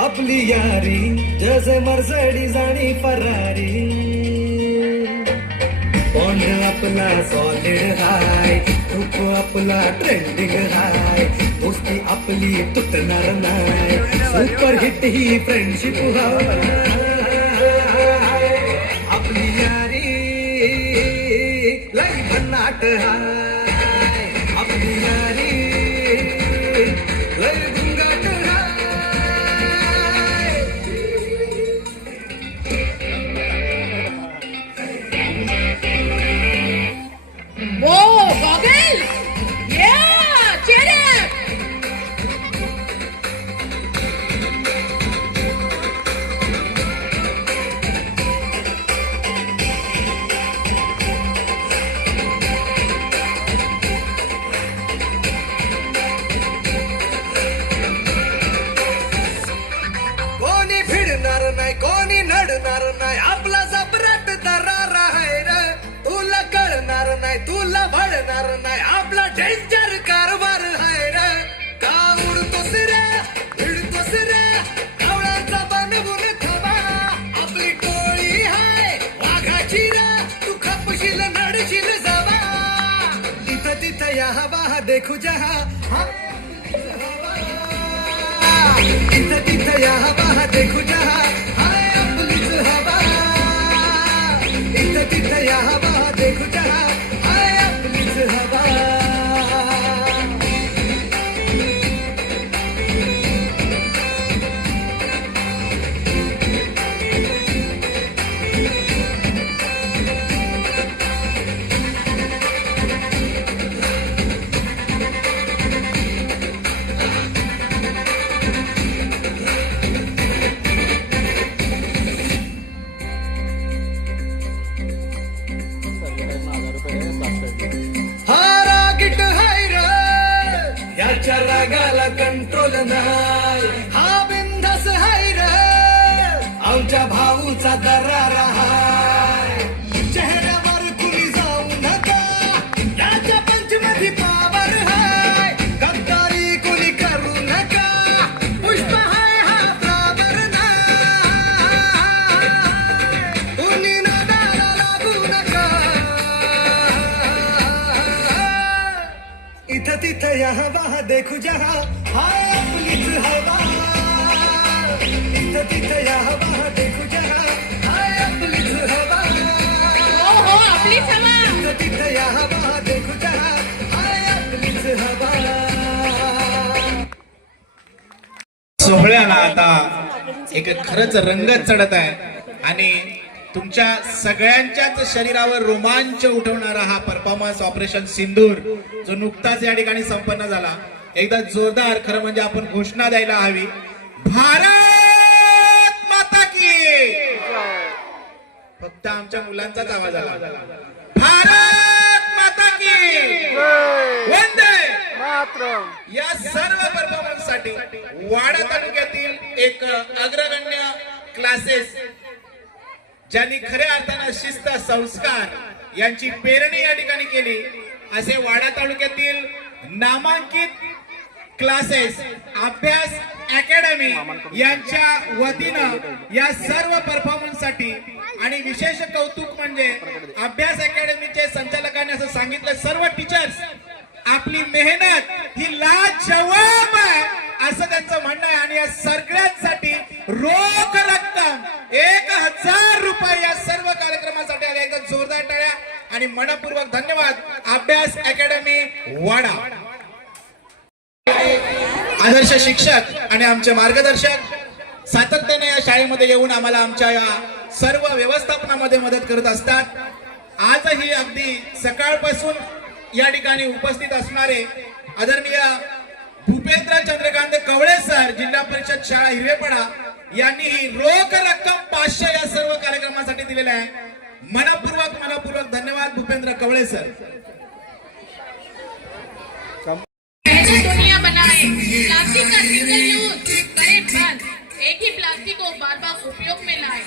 आपली यारी जैसे मर्सिडीज आणि फरारी बॉन्ड आपला सॉलिड हाय ग्रुप आपला ट्रेंडिंग हाय दोस्ती आपली तुटणार नाही सुपर हिट ही फ्रेंडशिप आपली यारी लई भन्नाट हाय आपली यारी लई गुंगाट हाय Whoa, goggles! Yeah, cheer up! कोणी भिडणार नाही कोणी नडणार नाही आपला जबराट दरार आहे रे तुला कळणार नाही तुला भळणार नाही आपला डेंजर कारभार आहे रे का उडतोस रे भिडतोस रे कावळ्याचा बनवून खबा आपली टोळी हाय वाघाची रे तू खपशील नडशील जवा तिथं तिथं या हवा देखू जहा तिथं तिथं या हवा देखू जहा हाय आपलीच हवा तिथं तिथं या हवा देखू जहा हाय आपलीच हवा याच्या रागाला कंट्रोल नाही हा बिंदास हाय रे आमच्या भाऊचा दरार हाय चेहऱ्यावर कुणी जाऊ नका याच्या पंचमधी पावर हाय गद्दारी कुणी करू नका पुष्प हाय हा फ्लावर नाही कुणी नादाला लागू नका इथं तिथं या हवा देखू जहा हाय आपलीच हवा इथं तिथं या हवा देखू जहा हाय आपलीच हवा हो आपलीच हवा इथं तिथं या हवा देखू जहा हाय आपलीच हवा सोहळ्याला आता एक खरंच रंगत चढत आहे आणि तुमच्या सगळ्यांच्याच शरीरावर रोमांच उठवणारा हा परफॉर्मन्स ऑपरेशन सिंदूर जो नुकताच या ठिकाणी संपन्न झाला एकदा जोरदार खरं म्हणजे आपण घोषणा द्यायला हवी भारत माता की फक्त आमच्या मुलांचाच आवाज आला भारत माता की वंदे मातरम या सर्व परफॉर्मन्स साठी वाडा तालुक्यातील एक अग्रगण्य क्लासेस ज्यांनी खऱ्या अर्थानं शिस्त संस्कार यांची पेरणी या ठिकाणी केली असे वाडा तालुक्यातील नामांकित क्लासेस अभ्यास अकॅडमी यांच्या वतीनं या सर्व परफॉर्मन्स साठी आणि विशेष कौतुक म्हणजे अभ्यास अकॅडमीचे संचालकांनी असं सांगितलं सर्व टीचर्स आपली मेहनत ही लाजवाब आहे असं त्यांचं म्हणणं आहे आणि या सगळ्यांसाठी रोख रक्कम 1000 रुपये या सर्व कार्यक्रमासाठी आले एकदा जोरदार टाळ्या आणि मनपूर्वक धन्यवाद अभ्यास अकॅडमी वाडा आदर्श शिक्षक आणि आमचे मार्गदर्शक सातत्याने या शाळेमध्ये येऊन आम्हाला आमच्या या सर्व व्यवस्थापनामध्ये मदत करत असतात आजही अगदी सकाळपासून या ठिकाणी उपस्थित असणारे आदरणीय भूपेंद्र चंद्रकांत कवळे सर जिल्हा परिषद शाळा हिरवेपडा यांनी ही रोख रक्कम 500 या सर्व कार्यक्रमासाठी दिलेल्या आहे मनपूर्वक धन्यवाद भूपेंद्र कवळे सर दुनिया बनाए प्लास्टिक का सिंगल यूज करे बंद एक ही प्लास्टिक को बार बार उपयोग में लाए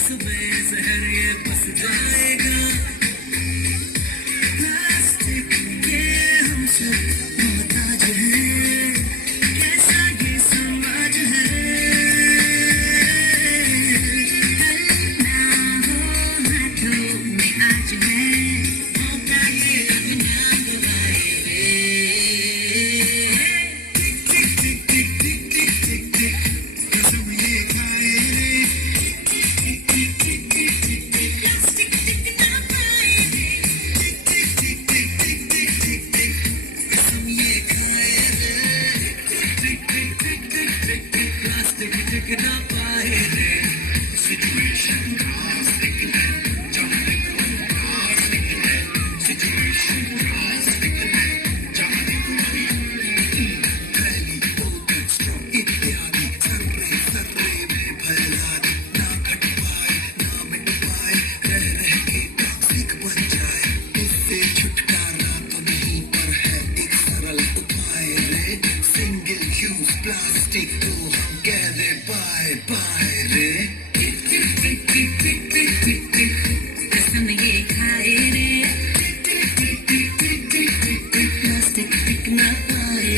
बस बेजहर ये बस जाएगा प्लास्टिक के हम सब मोहताज हैं कैसा ये समाज है ना हो हाथों में आज है मौका ये बिना गवाए प्लास्टिक को हम कहते बाय बाय रे कसम ये खाए रे प्लास्टिक टिक ना पाए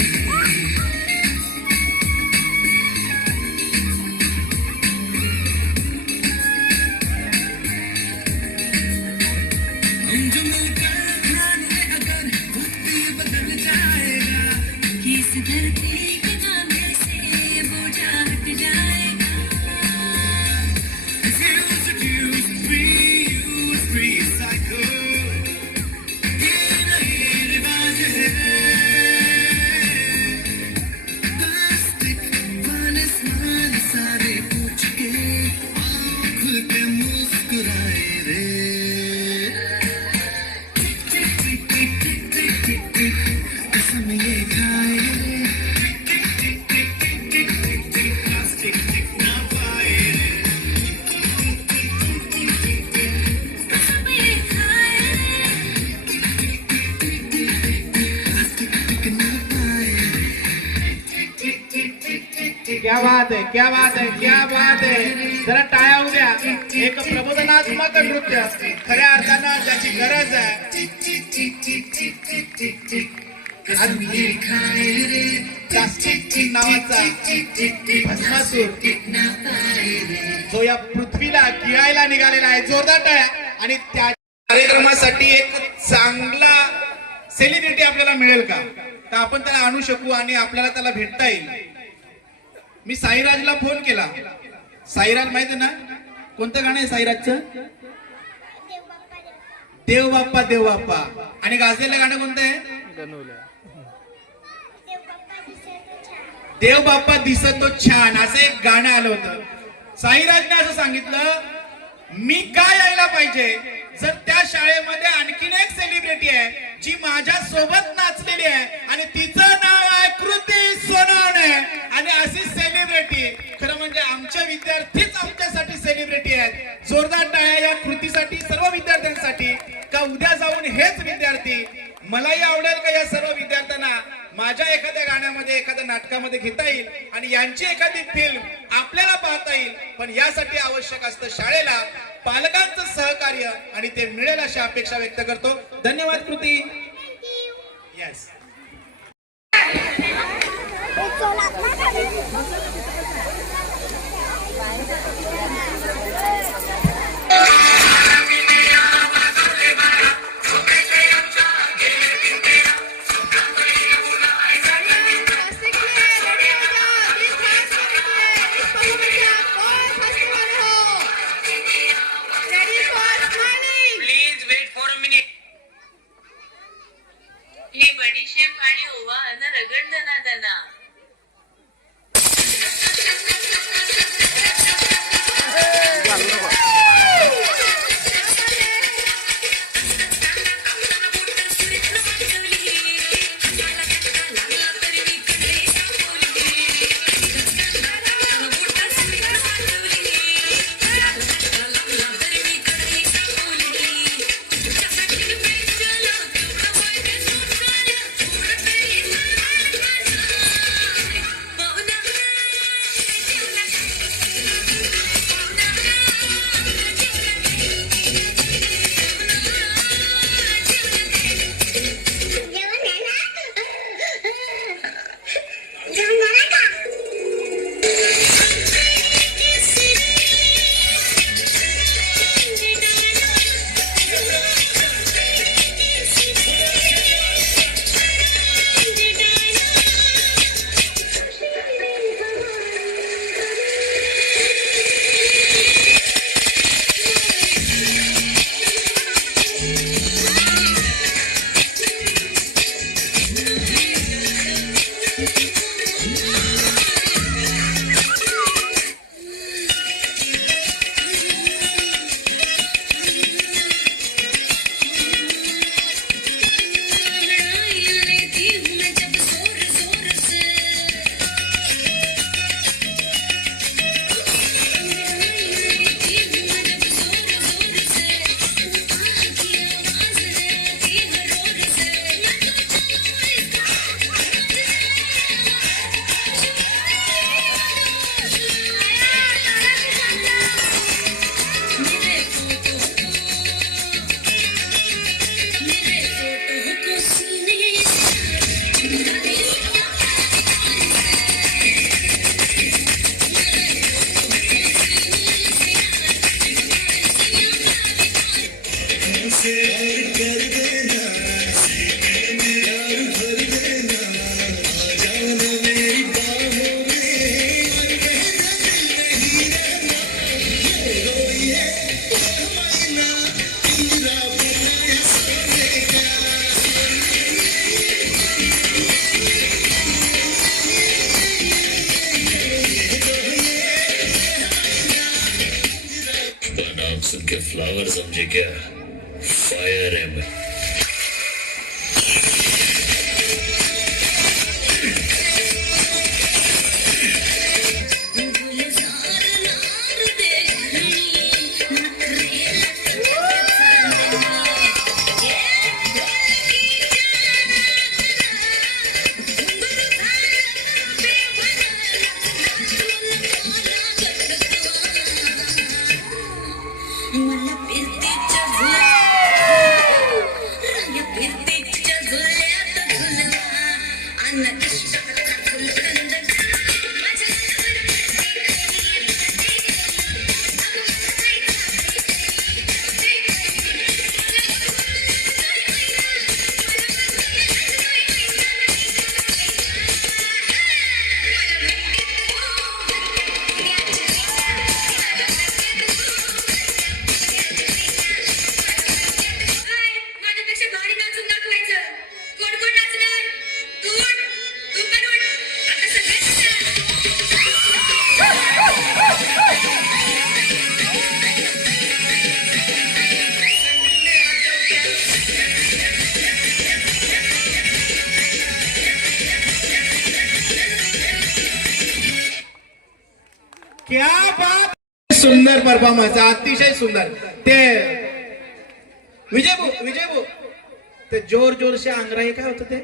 हम जो मिलकर खाने अगर वक्त ये बदल जाएगा इस धरती के नामे से बोझा हट जाएगा Refuse, reuse, recycle ये नए रिवाज है प्लास्टिक वाले साल सारे पूछ के आओ खुल के मुस्कुराए रे कसम ये खाए रे प्लास्टिक टिक ना पाए रे कसम ये खाए रे प्लास्टिक टिक ना पाए क्या बात है क्या बात है क्या बात है जरा टाळ्या होऊ द्या एक प्रबोधनात्मक नृत्य खऱ्या अर्थानं ज्याची गरज आहे प्लास्टिक नावाचा भस्मासूर जो या पृथ्वीला गिळायला निघालेला आहे जोरदार टाळ्या आणि त्या कार्यक्रमासाठी एक चांगला सेलिब्रिटी आपल्याला मिळेल का तर आपण त्याला आणू शकू आणि आपल्याला त्याला भेटता येईल मी साईराजला फोन केला साईराज माहिती ना कोणतं गाणं आहे साईराजचं देव बाप्पा आणि गाजलेलं गाणं कोणतं आहे देव बाप्पा दिसतो छान असं एक गाणं आलं होतं साईराजने असं सांगितलं मी काय यायला पाहिजे जर त्या शाळेमध्ये आणखीन एक सेलिब्रिटी आहे जी माझ्या सोबत नाचलेली आहे आणि तिचं नाव आहे कृती सोनवणे आणि अशी सेलिब्रिटी खरं म्हणजे आमचे विद्यार्थीच आमच्यासाठी सेलिब्रिटी आहेत जोरदार टाळ्या या कृतीसाठी सर्व विद्यार्थ्यांसाठी का उद्या जाऊन हेच विद्यार्थी मलाही आवडेल का या सर्व विद्यार्थ्यांना माझ्या एखाद्या गाण्यामध्ये एखाद्या नाटकामध्ये घेता येईल आणि यांची एखादी फिल्म आपल्याला पाहता येईल पण यासाठी आवश्यक असतं शाळेला पालकांचं सहकार्य आणि ते मिळेल अशी अपेक्षा व्यक्त करतो धन्यवाद कृती येस हे बडीशेप आणि ओवा अन्न रगड दना दना नाम सुन के फ्लावर समझे क्या? फायर है मैं। मला फिरतेच्या झुल्यात झुलवा अन्न कष्टाचा फुलकंद माझ्यापेक्षा भारी नाचून दाखवायचं. कोण कोण नाचणार? तू उठ, तू पण उठ. आता क्या बात. सुंदर परफॉर्मन्स, अतिशय सुंदर. ते विजय भाऊ ते जोर जोर से आंग्राई काय होतं ते?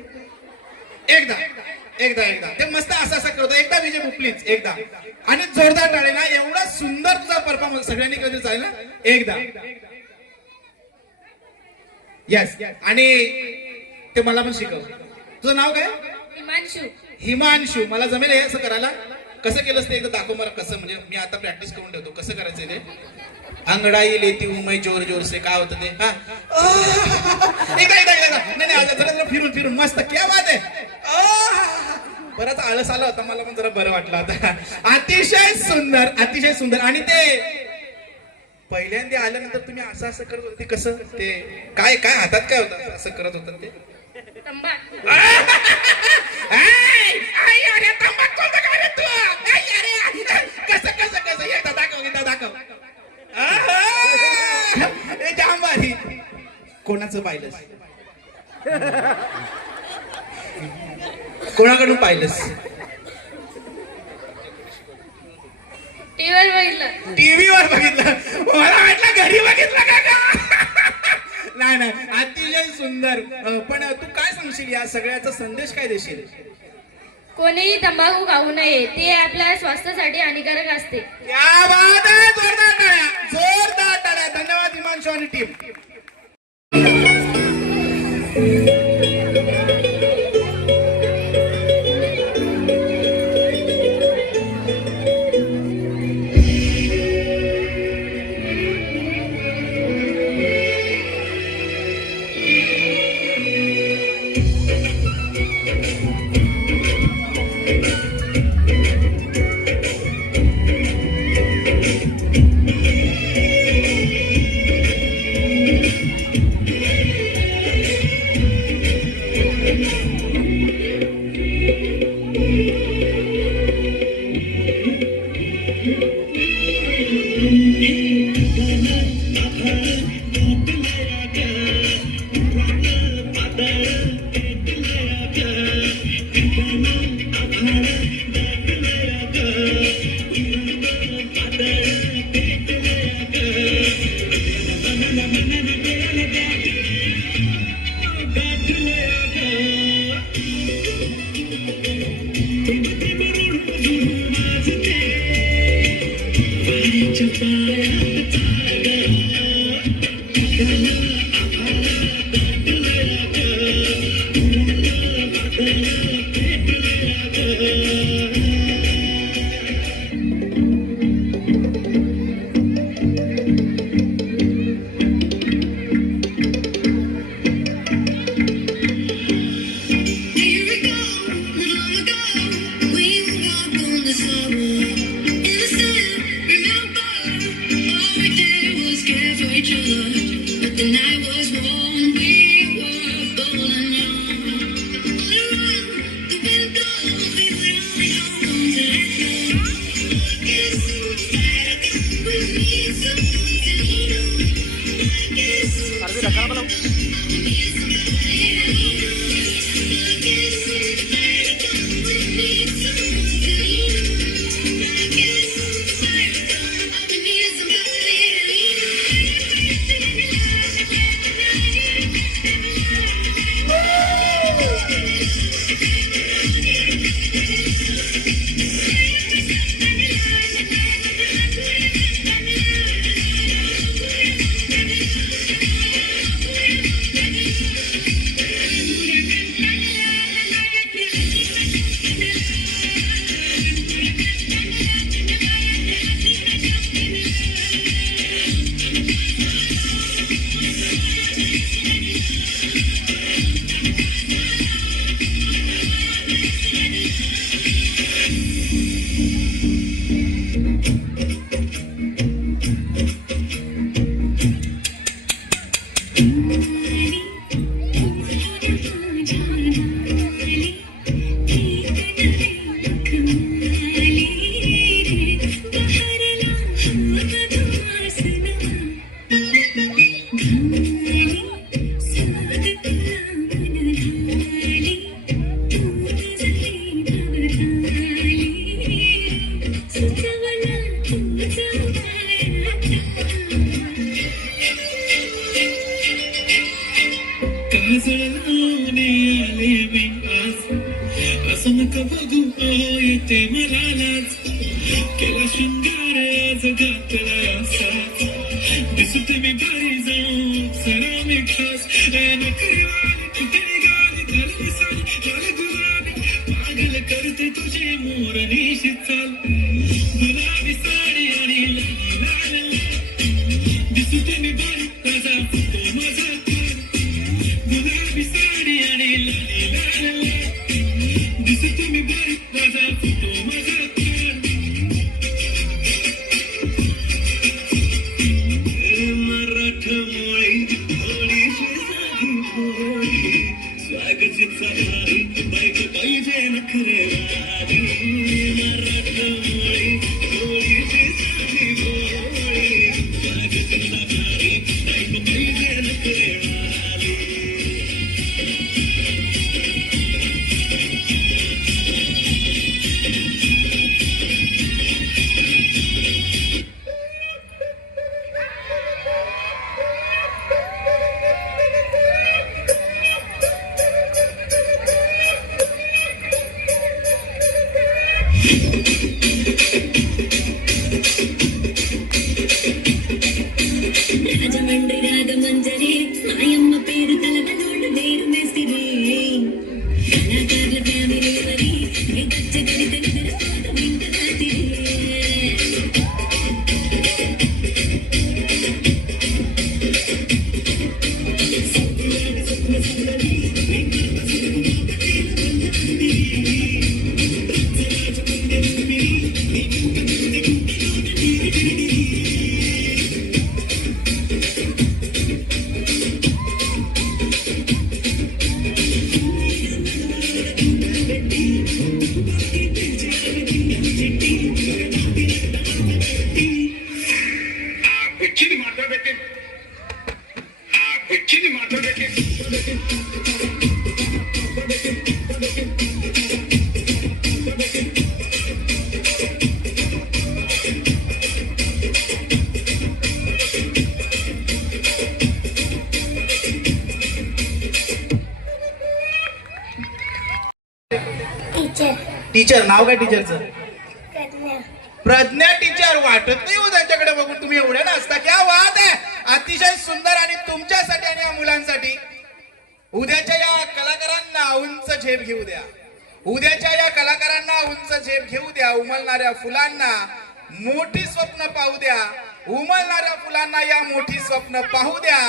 एकदा ते मस्त असं करतो. एकदा विजय भाऊ प्लीज, एकदा. आणि जोरदार टाळे ना. एवढा सुंदर तुझा परफॉर्मन्स सगळ्यांनी कधी चालेल ना. एकदा यस. आणि ते मला पण शिकव. तुझं नाव काय? हिमांशू. मला जमेल हे असं करायला? कसं केलंस ते एकदा दाखव मला. कसं म्हणजे मी आता प्रॅक्टिस करून ठेवतो. कसं करायचंय ते? अंगड़ाई लेती हूं मैं जोर जोर से. काय होतं ते? हा एकदा नाही जरा फिरून मस्त. क्या बात आहे. बराच आळस आला होता, मला पण जरा बरं वाटलं आता. अतिशय सुंदर. आणि ते पहिल्यांदा आल्यानंतर तुम्ही असं करत होते, ते कसं? ते काय हातात काय होतं असं करत होतं ते? कसं एकदा दाखव. जाम भारी. कोणाचं पाहिलंस? कोणाकडून पाहिलंस? टीव्हीवर बघितलं. मला वाटलं घरी बघितलं का? नाही अतिशय सुंदर. पण तू काय सांगशील, या सगळ्याचा संदेश काय देशील? कोणीही तंबाखू खाऊ नये, ते आपल्या स्वास्थ्यासाठी हानिकारक असते. क्या बात आहे. जोरदार टाळ्या. धन्यवाद हिमांशू आणि टीम. काजळाने आले मी आज असं नका बघू येते मला लाज केला शृंगार आज घातला असाच दिसते मी भारी जाऊ सरा मी खास नकरीवाली कुठे निघाली घालवी साडी लाल गुलाबी पागल करते तुझे मोरनीशी चाल गुलाबी साडी आणि लाल लाल दिसते मी भारी ताजा फोटो माझा गुलाबी साडी आणि लाल लाल दिसते मी भारी ताजा फोटो माझा मराठमोळी थोडीशी साधी भोळी स्वागतीचा भारी बायको पाहिजे नखरेवाली मराठमोळी थोडीशी साधी भोळी स्वागतीचा भारी बायको पाहिजे नखरेवाली రాజమండ్రి రాగమంజరి మాయమ్మ పేరు తలవనోడు వేరు మేస్తిరి కళాకారుల ఫ్యామిలీ వరి గచ్చ గడిత నిద్రపోదు ఇంట రాత్రి टीचर नाव काय टीचरचं? प्रज्ञा टीचर. वाटत नाही हो त्यांच्याकडे बघून तुम्ही एवढे नाचता. क्या बात आहे. अतिशय सुंदर. आणि तुमच्यासाठी आणि या मुलांसाठी उद्याच्या या कलाकारांना उंच झेप घेऊ द्या. उद्याच्या या कलाकारांना उंच झेप घेऊ द्या. उमलणाऱ्या फुलांना मोठी स्वप्न पाहू द्या. उमलणाऱ्या फुलांना या मोठी स्वप्न पाहू द्या.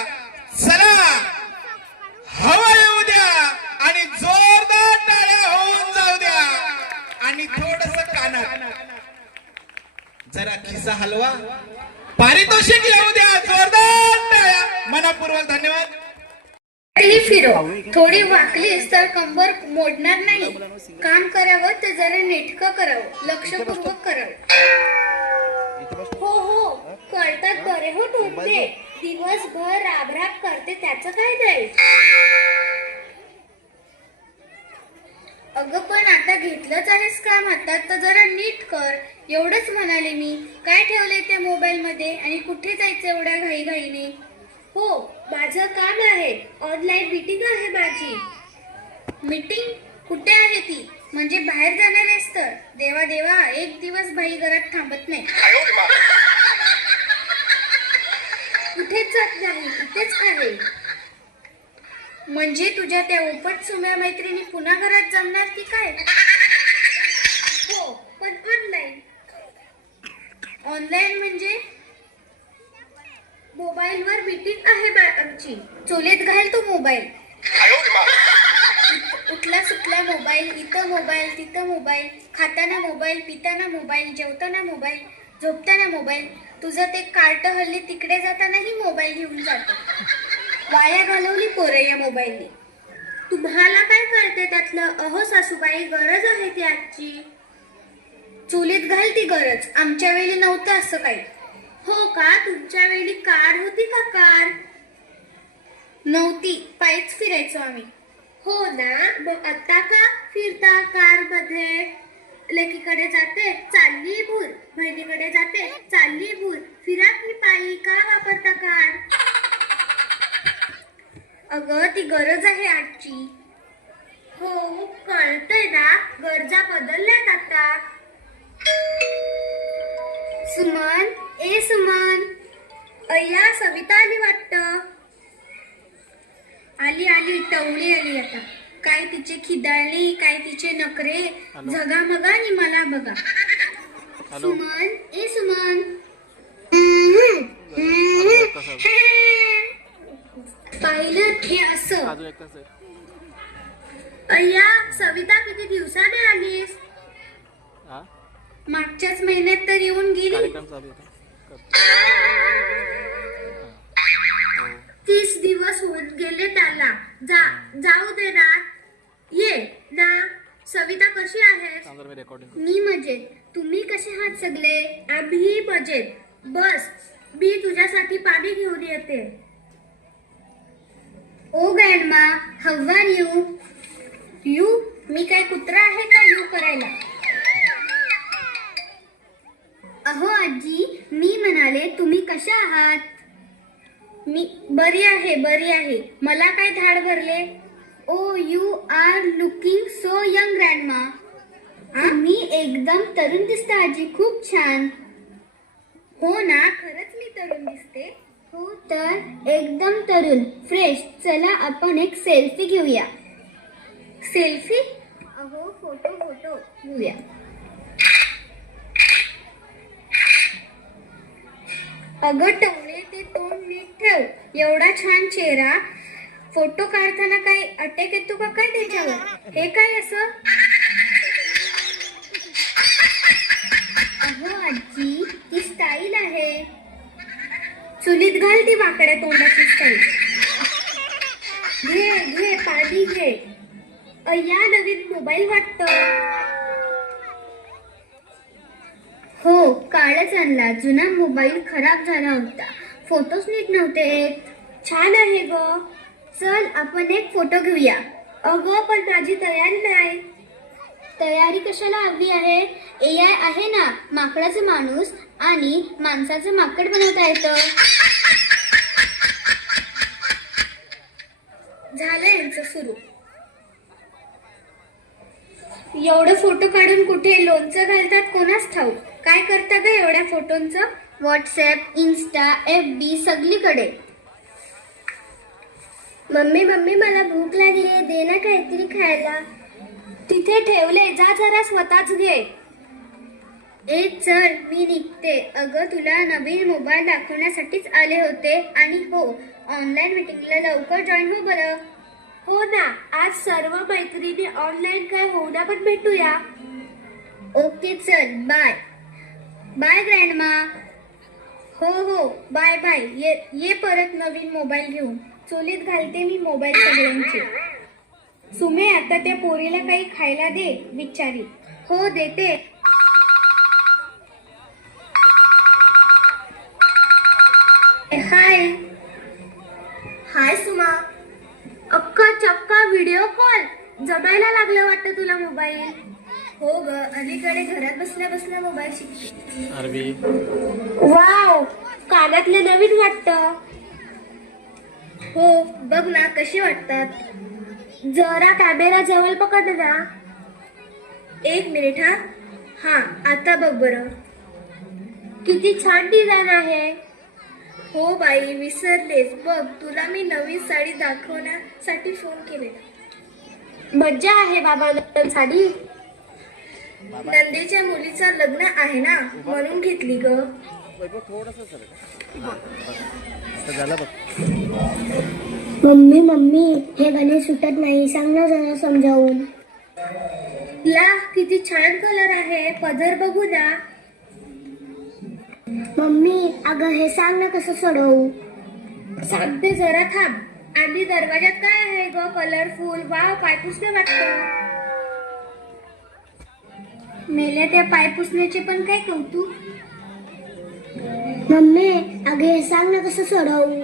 चला हवा येऊ द्या आणि जोरदार टाळ्या होऊन जाऊ द्या. आणि थोडस कानात जरा खिसा हलवा. पारितोषिक येऊ द्या. जोरदार टाळ्या. मनपूर्वक धन्यवाद. फिरो थोडी वाकलीस तर कंबर मोडणार नाही. काम करावं तर जरा नेटकं करावं. लक्षपूर्वक करावं. हो हो कळतात बरे हो तुम्ही दे. दिवसभर राबराब करते त्याचं काय जाईल. अगं पण आता घेतलंच आहेस काम हातात तर जरा नीट कर. एवढंच म्हणाले मी. काय ठेवलंय त्या मोबाईल मध्ये आणि कुठे जायचं एवढ्या घाईघाईने. हो माझं काम आहे. ऑनलाईन मीटिंग आहे माझी. मीटिंग कुठे आहे ती. म्हणजे बाहेर जाणार आहेस तर. देवा देवा एक दिवस बाई घरात थांबत नाही. कुठेच जात नाही इथेच आहे. म्हणजे तुझ्या त्या उपट सुम्या मैत्रिणी पुन्हा घरात जमणार की काय. हो पण ऑनलाईन. ऑनलाईन म्हणजे मोबाईलवर मीटिंग आहे आमची. चोलीत घाल तो मोबाईल. उठला सुटला मोबाईल. इथं मोबाईल तिथं मोबाईल. खाताना मोबाईल पिताना मोबाईल जेवताना मोबाईल झोपताना मोबाईल. तुझं ते कार्ट हल्ली तिकडे जातानाही मोबाईल घेऊन जातो. वाया घालवली पोरं या मोबाईलने. तुम्हाला काय कळते त्यातलं. अहो सासूबाई गरज आहे ती आजची. चुलीत घाल ती गरज. आमच्या वेळी नव्हतं असं काही. हो का तुमच्या वेळी कार होती का कार. नव्हती पायीच फिरायचो आम्ही. हो ना मग आता का फिरता कार मध्ये. लेकीकडे जाते चालली भूर. बहिणीकडे जाते चालली भूर. फिरा की पायी का वापरता कार. अगं ती गरज आहे आजची. हो कळतंय ना गरजा बदलल्यात आता. सुमन ए सुमन. अय्या सविता आली वाटतं. आली आली टवळी आली आता. काय तिचे खिदाळणी काय तिचे नखरे. जगा मगा आणि मला बघा. सुमन ए सुमन. पाहिलं हे असं. अय्या सविता किती दिवसाने आलीस. मागच्याच महिन्यात तर येऊन गेली. 30 दिवस होऊन गेले त्याला. जाऊ दे ना. ये ना. सविता कशी आहे. मी मजेत. तुम्ही कसे आहात सगळे. आम्ही मजेत. बस मी तुझ्यासाठी पाणी घेऊन येते. Oh grandma how are you. You मी काय कुत्रा आहे का यू करायला. अहो आजी मी म्हणाले तुम्ही कशा आहात. मी बरी आहे बरी आहे. मला काय धाड भरले. Oh you are looking so young grandma. मी एकदम तरुण दिसते आजी. खूप छान. हो ना खरंच मी तरुण दिसते. हो तर एकदम तरुण फ्रेश. चला आपण एक सेल्फी घेऊया. सेल्फी. अहो फोटो फोटो घेऊया. अगं टवळे ते तोंड नीट ठेव. एवढा छान चेहरा. फोटो काढताना काही अटॅक येतो का काय त्याच्यावर. हे काय असं. अहो आजी ती स्टाईल आहे. चुलीत घाल ती वाकड्या तोंडाची स्टाईल. घे घे पाणी घे. अय्या नवीन मोबाईल वाटतं. हो कालच आणला. जुना मोबाईल खराब झाला होता. फोटोच नीट नव्हते. छान आहे ग. चल आपण एक फोटो घेऊया. अगं पण माझी तयारी नाही. तयारी कशाला हवी आहे. AI आहे ना. माकडाचा माणूस आणि माणसाचं माकड बनवता येतं. झालं यांचं सुरू. एवढं फोटो काढून कुठे लोणचं घालतात कोणास ठाऊक. काय करता ग एवढ्या फोटोंचं. व्हॉट्सॲप इन्स्टा FB सगळीकडे. मम्मी मम्मी मला भूक लागली आहे. दे ना काहीतरी खायला. तिथे ठेवले जा जरा स्वतःच घे. ए चल मी निघते. अगं तुला नवीन मोबाईल दाखवण्यासाठीच आले होते. आणि हो ऑनलाईन मीटिंगला लवकर जॉईन हो बरं. हो ना आज सर्व मैत्रिणी ऑनलाईन काय होऊ ना पण भेटूया. ओके चल बाय. Bye grandma. हो हो बाय बाय. ये परत नवीन मोबाईल घेऊन. चोलीत घालते मी मोबाईल सगळ्यांचे. सुमे आता त्या पोरीला काही खायला दे बिचारी. हो देते. हाय हाय सुमा. अक्का चक्का व्हिडिओ कॉल जमायला लागलं वाटतं तुला मोबाईल. हो ग, अलीकडे घरात बसल्या बसल्या मोबाईल शिकते. वाव, कानातले नवीन वाटतं. हो बघ ना कशी वाटतात. जरा कॅमेरा जवळ पकड ना. एक मिनिट. हा आता बघ बरं. किती छान डिझाईन आहे. हो बाई विसरलेस. बघ तुला मी नवीन साडी दाखवण्यासाठी फोन केले. मज्जा आहे बाबा नवीन साडी. नंदेच्या मुलीचं लग्न आहे ना म्हणून घेतली ग. मम्मी मम्मी हे गाणे सुटत नाही, सांग ना जरा समजावून. ला किती छान कलर आहे. पदर बघू ना. मम्मी अगं हे सांग ना कसं सोडवू. सांगते जरा थांब. आणि दरवाजात काय आहे ग. कलरफुल. वाव, पायपुसणे वाटतं. मेल्या त्या पायपुसण्याचे पण काय कौतुक. मम्मी अगं हे सांग ना कसं सोडवू.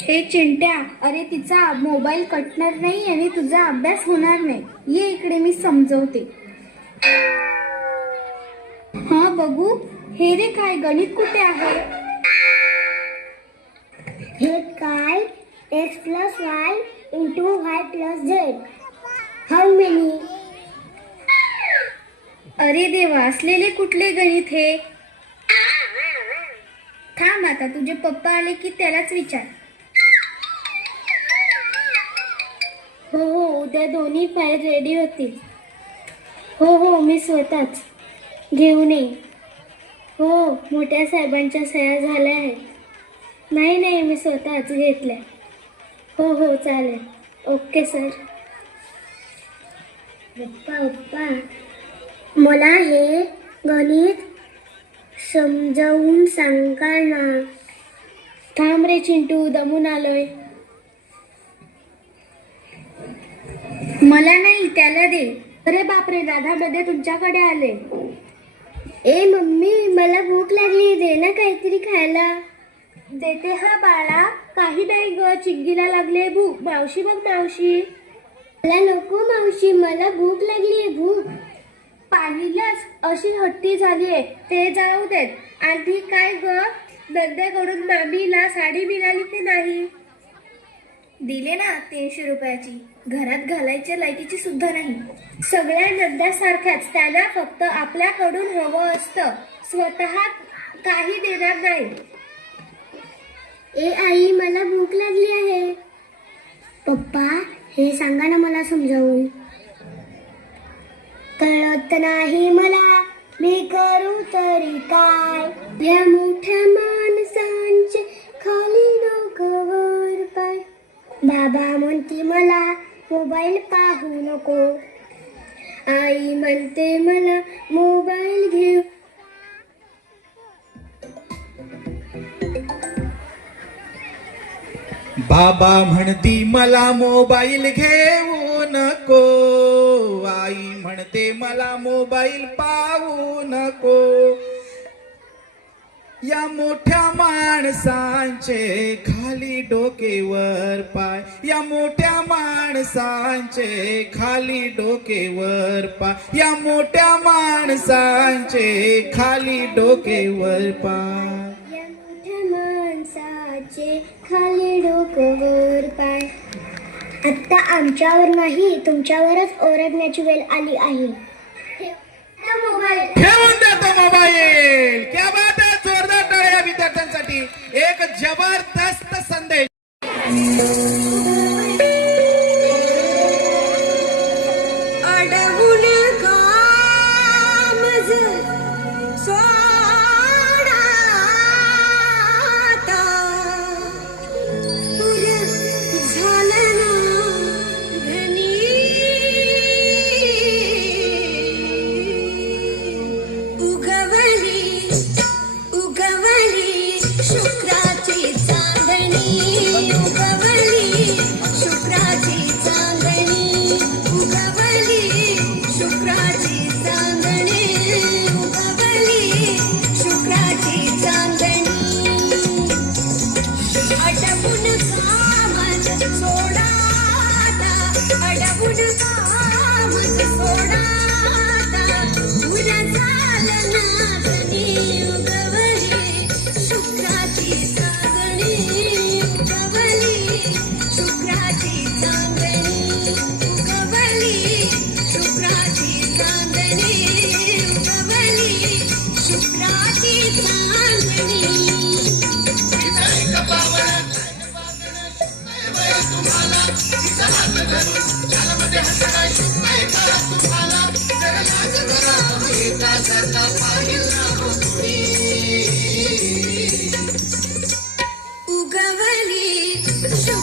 हे चिंट्या, अरे तिचा मोबाईल कटणार नाही आणि तुझा अभ्यास होणार नाही. ये इकडे मी समजवते. हा बघू. हे रे काय गणित कुठे आहे. हे काय. x+y × y+z. How many. अरे देवा, असलेले कुठले गणित हे. थांब आता तुझे पप्पा आले की त्यालाच विचार. हो हो, उद्या दोन्ही फाईल रेडी होतील. हो हो, मी स्वतःच घेऊन येईन. हो, मोठ्या साहेबांच्या सह्या झाल्या आहेत. नाही नाही, मी स्वतःच घेतल्या. हो हो चालेल. Okay sir. पप्पा पप्पा मला हे गणित समजावून सांगा ना. थांब रे चिंटू, दमून आलोय. मला नाही, त्याला दे. अरे बापरे, दादा तुमच्याकडे आले. ए मम्मी मला भूक लागली, दे ना काहीतरी खायला. देते हा बाळा. काही नाही ग, चिग्गीला लागले भूक. मावशी बघ मावशी. मला नको मावशी, मला भूक लागली. भूक पाहिलंच अशी हट्टी झालीये. ते जाऊ देत. आणि काय ग, नंद्याकडून मामीला साडी मिळाली की नाही. दिले ना 300 रुपयाची. घरात घालायच्या लायकीची सुद्धा नाही. सगळ्या नंद्यासारख्याच त्यांना फक्त आपल्याकडून हवं असतं, स्वतः काही देणार नाही. ए आई, मला भूक लागली आहे. पप्पा हे सांगा ना मला समजावून. कळत नाही मला, मी करू तरी काय. या मोठ्या माणसांचे खाली डोकं पाय. बाबा म्हणते मला मोबाईल पाहू नको. आई म्हणते मला मोबाईल घेऊ. बाबा म्हणती मला मोबाईल घेऊ नको. आई म्हणते मला मोबाईल पाहू नको. या मोठ्या माणसांचे खाली डोकेवर पाय. या मोठ्या माणसांचे खाली डोकेवर पाय. या मोठ्या माणसांचे खाली डोकेवर पाय. या मोठ्या माणसाचे खाली डोकं पाय. आता आमच्यावर नाही, तुमच्यावरच ओरडण्याची वेळ आली आहे. ठेवून देतो मोबाईल. क्या बात आहे. जोरदार टाळ्या विद्यार्थ्यांसाठी. एक जबरदस्त संदेश. अडवून काम सोडा पुऱ्या झालं ना धनी. उगवली उगवली शुक्राची चांदणी. उगवली अडवून कामच सोडाता अडवून कामच सोडाता उर झालं नाचणी उगवली शुक्राची चांदणी उगवली शुक्राची चांदणी उगवली शुक्राची चांदणी उगवली शुक्राची चांदणी उगवली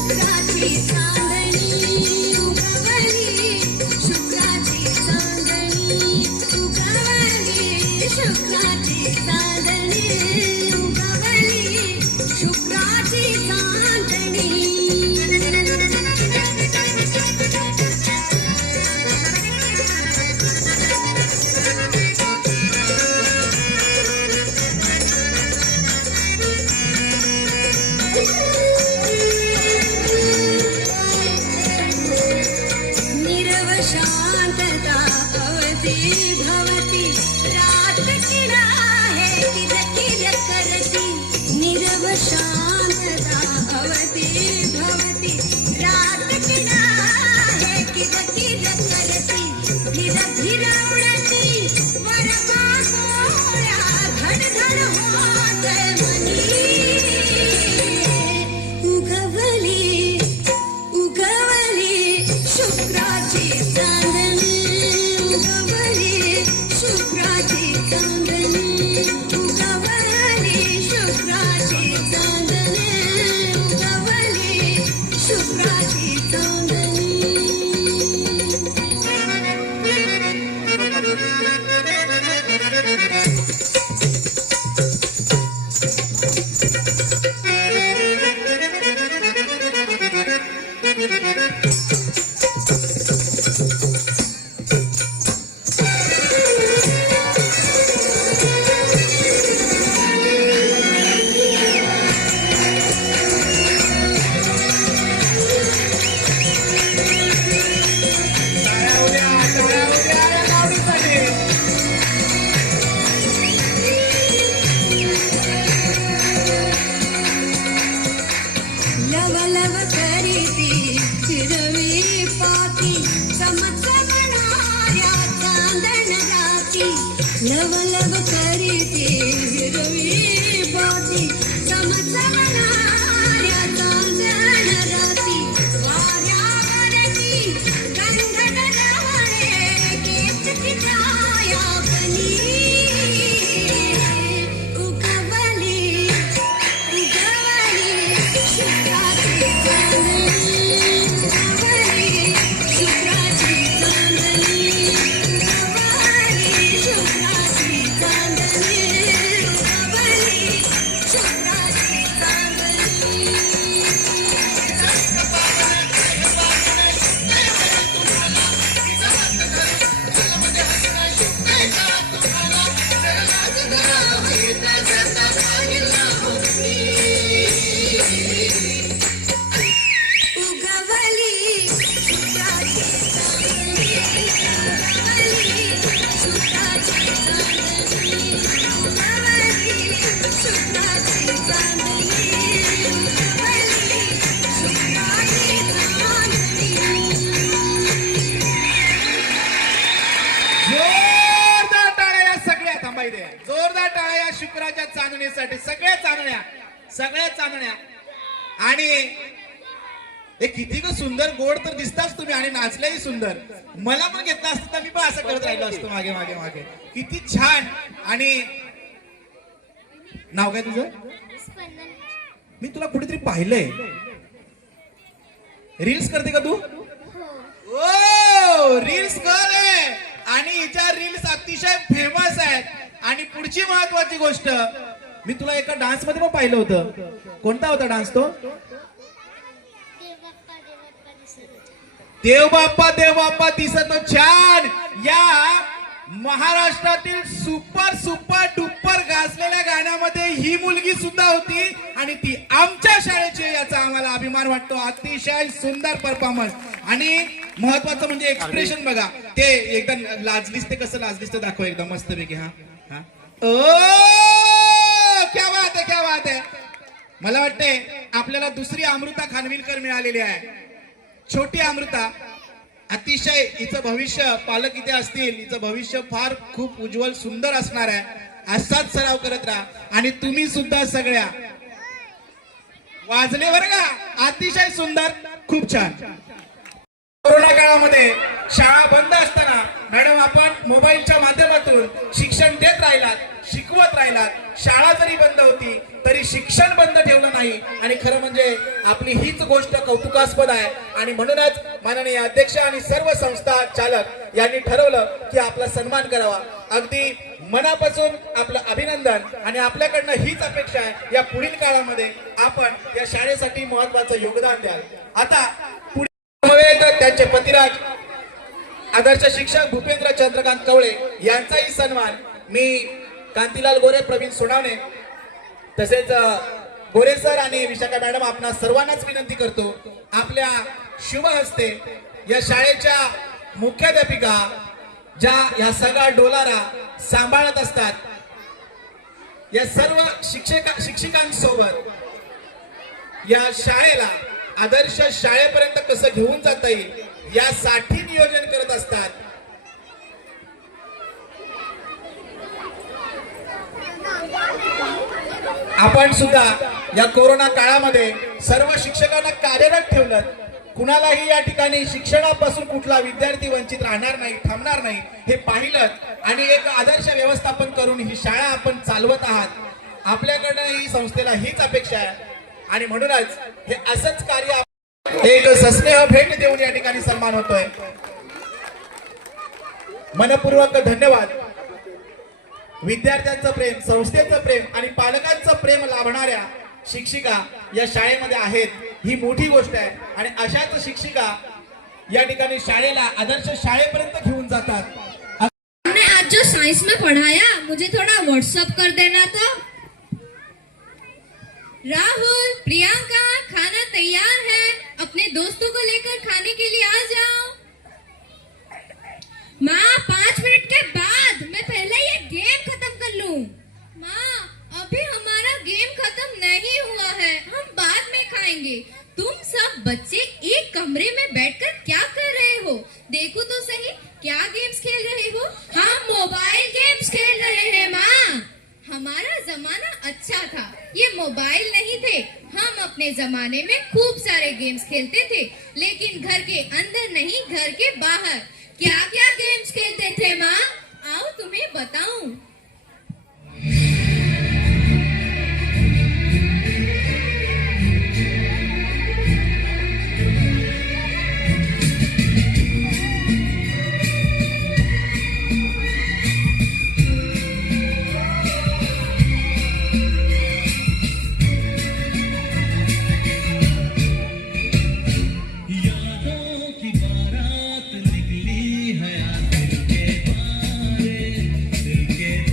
शुक्राची चांदणी उगवली शुक्राची चांदणी उगवली शुक्राची चांदणी उगवली शुक्राची चांदणी निरव शांतता भवती भवती रात किडा है किर किर करती निरव शांतता भवती भवती रात किडा है किर किर करती धीर धीर उडती वर पाकोळ्या धड धड होत मनी उगवली उगवली शुक्राची चांदणी उगवली शुक्राची चांदणी उगवली शुक्राची चांदणी उगवली शुक्राची चांदणी लव लव करीती फिरवी पाती चमचमणाऱ्या चांदण राती लव लव करीती फिरवी पाती चमचमणाऱ्या चांदण राती वाऱ्यावरती गंध डलवळे केतकी छायावनी उगवली उगवली शुक्राची चांदणी उगवली शुक्राची चांदणी उगवली शुक्राची चांदणी उगवली शुक्राची चांदणी उगवली शुक्राची चांदणी उगवली शुक्राची चांदणी उगवली शुक्राची चांदणी उगवली शुक्राची चांदणी जोरदार टाळ्या या सगळ्या थांबाई दे जोरदार टाळ्या या शुक्राच्या चांदणीसाठी सगळ्या चांदण्या आणि हे किती ग सुंदर गोड तर दिसताच तुम्ही आणि नाचल्याही सुंदर मला पण घेतला असतं तर मी पण असं करत राहिलो असतो मागे मागे मागे किती छान आणि नाव काय तुझं मी तुला कुठेतरी पाहिलंय रील्स करते का तू ओ रील्स कर आहे आणि हिच्या रील्स अतिशय फेमस आहेत आणि पुढची महत्वाची गोष्ट मी तुला एका डान्स मध्ये पण पाहिलं होतं कोणता होता डान्स तो देव बाप्पा दिसत छान या महाराष्ट्रातील सुपर सुपर डुपर गाजलेल्या गाण्यामध्ये ही मुलगी सुद्धा होती आणि ती आमच्या शाळेची आहे, याचा आम्हाला अभिमान वाटतो. अतिशय सुंदर परफॉर्मन्स आणि महत्वाचं म्हणजे एक्सप्रेशन बघा. ते एकदम लाजलीस, ते कसं लाजलीस ते दाखव एकदम मस्तपैकी. हा हा ओ क्या बात आहे, क्या बात आहे. मला वाटते आपल्याला दुसरी अमृता खानविलकर मिळालेली आहे. छोटी अमृता, अतिशय हिचं भविष्य, पालक इथे असतील, हिचं भविष्य फार खूप उज्ज्वल सुंदर असणार आहे. असाच सराव करत राहा आणि तुम्ही सुद्धा सगळ्या वाजले बरं का, अतिशय सुंदर, खूप छान. कोरोना काळामध्ये शाळा बंद असताना मॅडम आपण मोबाईलच्या माध्यमातून शिक्षण देत राहिलात, शिकवत राहिलात. शाळा जरी बंद होती तरी शिक्षण बंद ठेवलं नाही आणि खरं म्हणजे आपली हीच गोष्ट कौतुकास्पद आहे. आणि म्हणूनच माननीय अध्यक्ष आणि सर्व संस्था चालक यांनी ठरवलं की आपला सन्मान करावा. अगदी मनापासून आपलं अभिनंदन आणि आपल्याकडनं हीच अपेक्षा आहे, या पुढील काळामध्ये आपण या शाळेसाठी महत्वाचं योगदान द्याल. आता त्यांचे पतिराज आदर्श शिक्षक भूपेंद्र चंद्रकांत कवळे यांचाही सन्मान मी कांतीलाल गोरे, प्रवीण सोनावणे तसेच गोरे सर आणि विशाखा मॅडम आपणा सर्वांनाच विनंती करतो, आपल्या शुभ हस्ते या शाळेच्या मुख्याध्यापिका ज्या या सगळा डोलारा सांभाळत असतात, या सर्व शिक्षकांसोबत या शाळेला आदर्श शाळेपर्यंत कसं घेऊन जाता येईल यासाठी नियोजन करत असतात. आपण सुद्धा या कोरोना काळामध्ये सर्व शिक्षकांना कार्यरत ठेवलं. कुणालाही या ठिकाणी शिक्षणापासून कुठला विद्यार्थी वंचित राहणार नाही, थांबणार नाही हे पाहिलं आणि एक आदर्श व्यवस्थापन करून ही शाळा आपण चालवत आहात. आपल्याकडनं ही संस्थेला हीच अपेक्षा आहे आणि म्हणूनच हे असंच कार्य एक सस्नेह भेट देऊन या ठिकाणी सन्मान होतोय. मनपूर्वक धन्यवाद. विद्यार्थ्यांचं प्रेम, संस्थेचं प्रेम आणि पालकांचं प्रेम लाभणाऱ्या शिक्षिका या शाळेमध्ये आहेत, ही मोठी गोष्ट आहे. आणि अशाच शिक्षिका या ठिकाणी शाळेला आदर्श शाळेपर्यंत घेऊन जातात. हमने आज जो साइंस में पढ़ाया मुझे थोड़ा व्हाट्सएप कर देना तो. राहुल, प्रियंका, खाना तैयार है, अपने दोस्तों को लेकर खाने के लिए आ जाओ. माँ 5 मिनट के बाद मैं पहले ये गेम खत्म कर लूं. माँ अभी हमारा गेम खत्म नहीं हुआ है, हम बाद में खाएंगे. तुम सब बच्चे एक कमरे में बैठकर क्या कर रहे हो? देखो तो सही, क्या गेम्स खेल रहे हो? हम मोबाइल गेम्स खेल रहे हैं माँ. हमारा जमाना अच्छा था, ये मोबाइल नहीं थे. हम अपने जमाने में खूब सारे गेम्स खेलते थे, लेकिन घर के अंदर नहीं, घर के बाहर. क्या क्या गेम्स खेलते थे माँ? आओ तुम्हें बताऊं. दिल के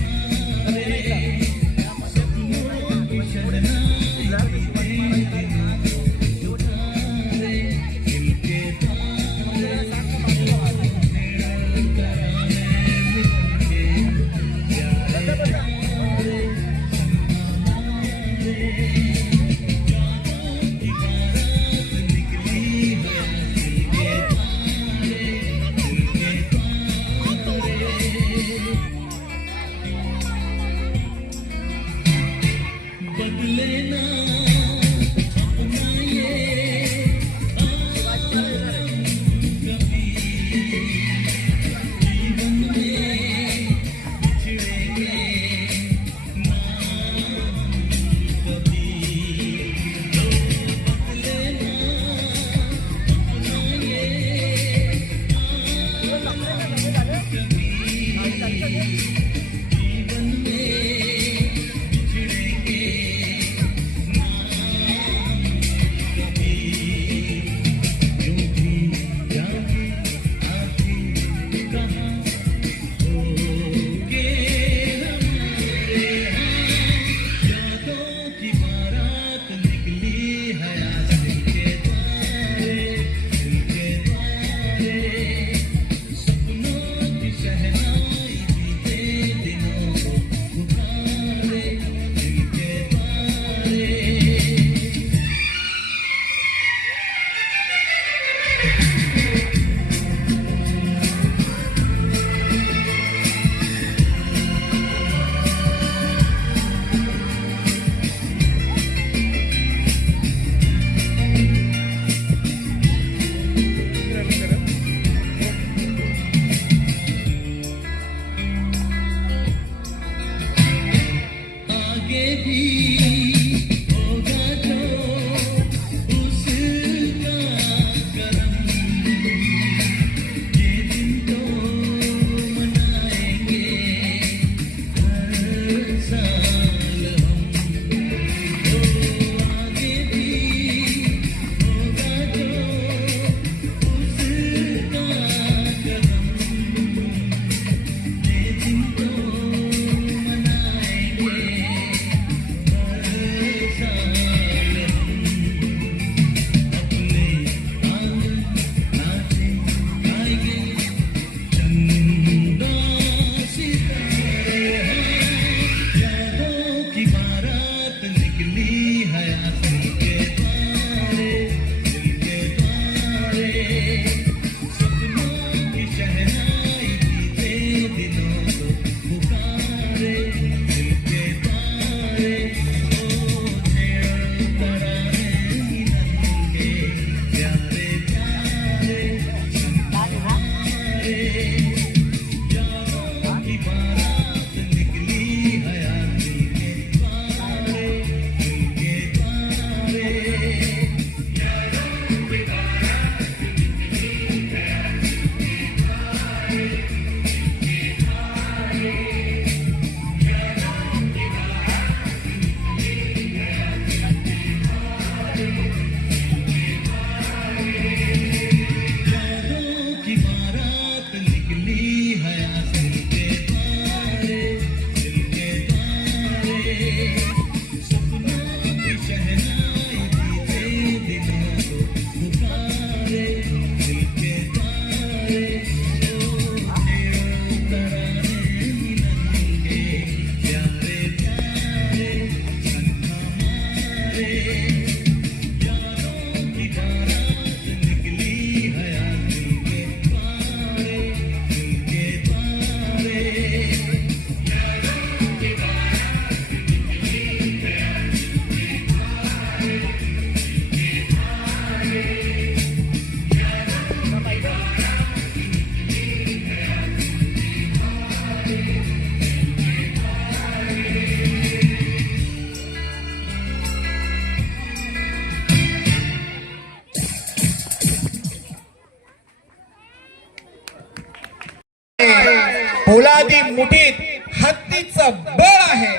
पोलादी मुठीत हत्तीचं बळ आहे,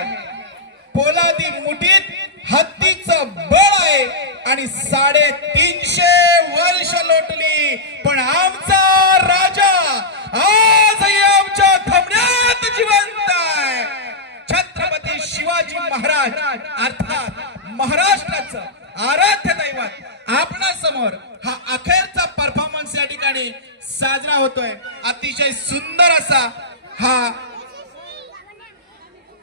पोलादी मुठीत हत्तीचं बळ आहे आणि 350 वर्ष लोटली पण आमचा राजा आजही आमच्या धमन्यात जिवंत आहे. छत्रपती शिवाजी महाराज अर्थात महाराष्ट्राचं आराध्य दैवत आपणासमोर हा अखेरचा परफॉर्मन्स या ठिकाणी साजरा होतोय. अतिशय सुंदर असा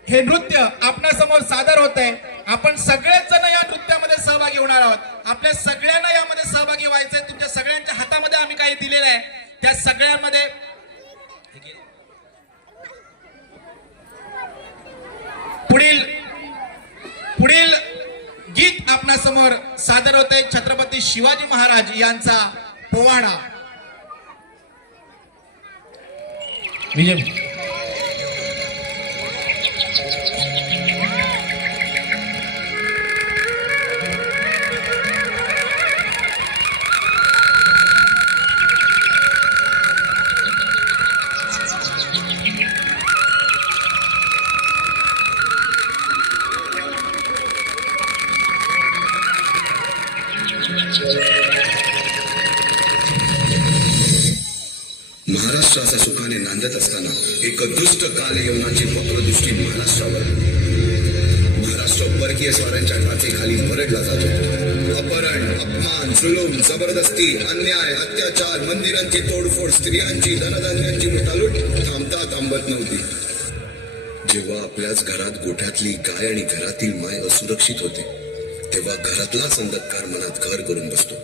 हे नृत्य आपणासमोर सादर होत आहे. आपण सगळेच जण या नृत्यामध्ये सहभागी होणार आहोत. आपल्या सगळ्यांना यामध्ये सहभागी व्हायचंय. तुमच्या सगळ्यांच्या हातामध्ये आम्ही काही दिलेलं आहे. त्या सगळ्यांमध्ये पुढील गीत आपणासमोर सादर होते छत्रपती शिवाजी महाराज यांचा पोवाडा. विजय महाराष्ट्राचा सुखाने नांदत असताना एक दुष्ट कालयवनाची वक्रदृष्टी महाराष्ट्रावर. महाराष्ट्र परकीय स्वारांच्या टाचेखाली मरडला जातो. अपहरण, अपमान, जुलूम, जबरदस्ती, अन्याय, अत्याचार, मंदिरांची तोडफोड, स्त्रियांची, धनधान्यांची लुटालूट थांबत नव्हती. जेव्हा आपल्याच घरात गोठ्यातली गाय आणि घरातील माय असुरक्षित होते तेव्हा घरातलाच अंधकार मनात घर करून बसतो.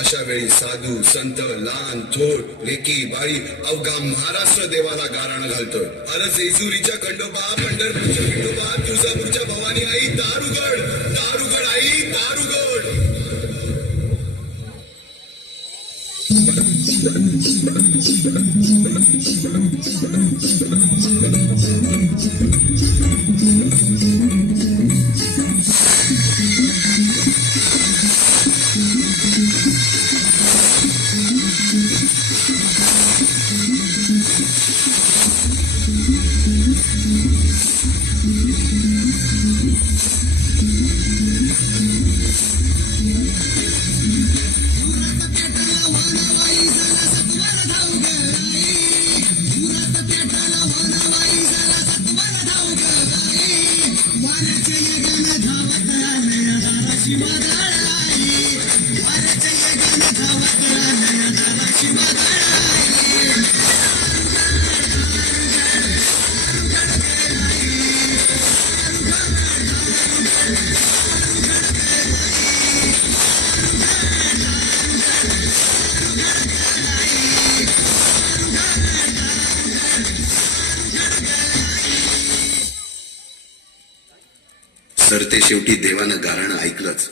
अशा वेळी साधू, संत, लहान, थोर, लेकी, बाई अवघा महाराष्ट्र देवाला गाराणं घालतोय. अरे जेजुरीच्या खंडोबा, पंढरपूरच्या खंडोबा, तुळजापूरच्या भवानी आई, दारुगड, दारुगड आई, दारुगड. सरते शेवटी देवानं गाराणं ऐकलंच.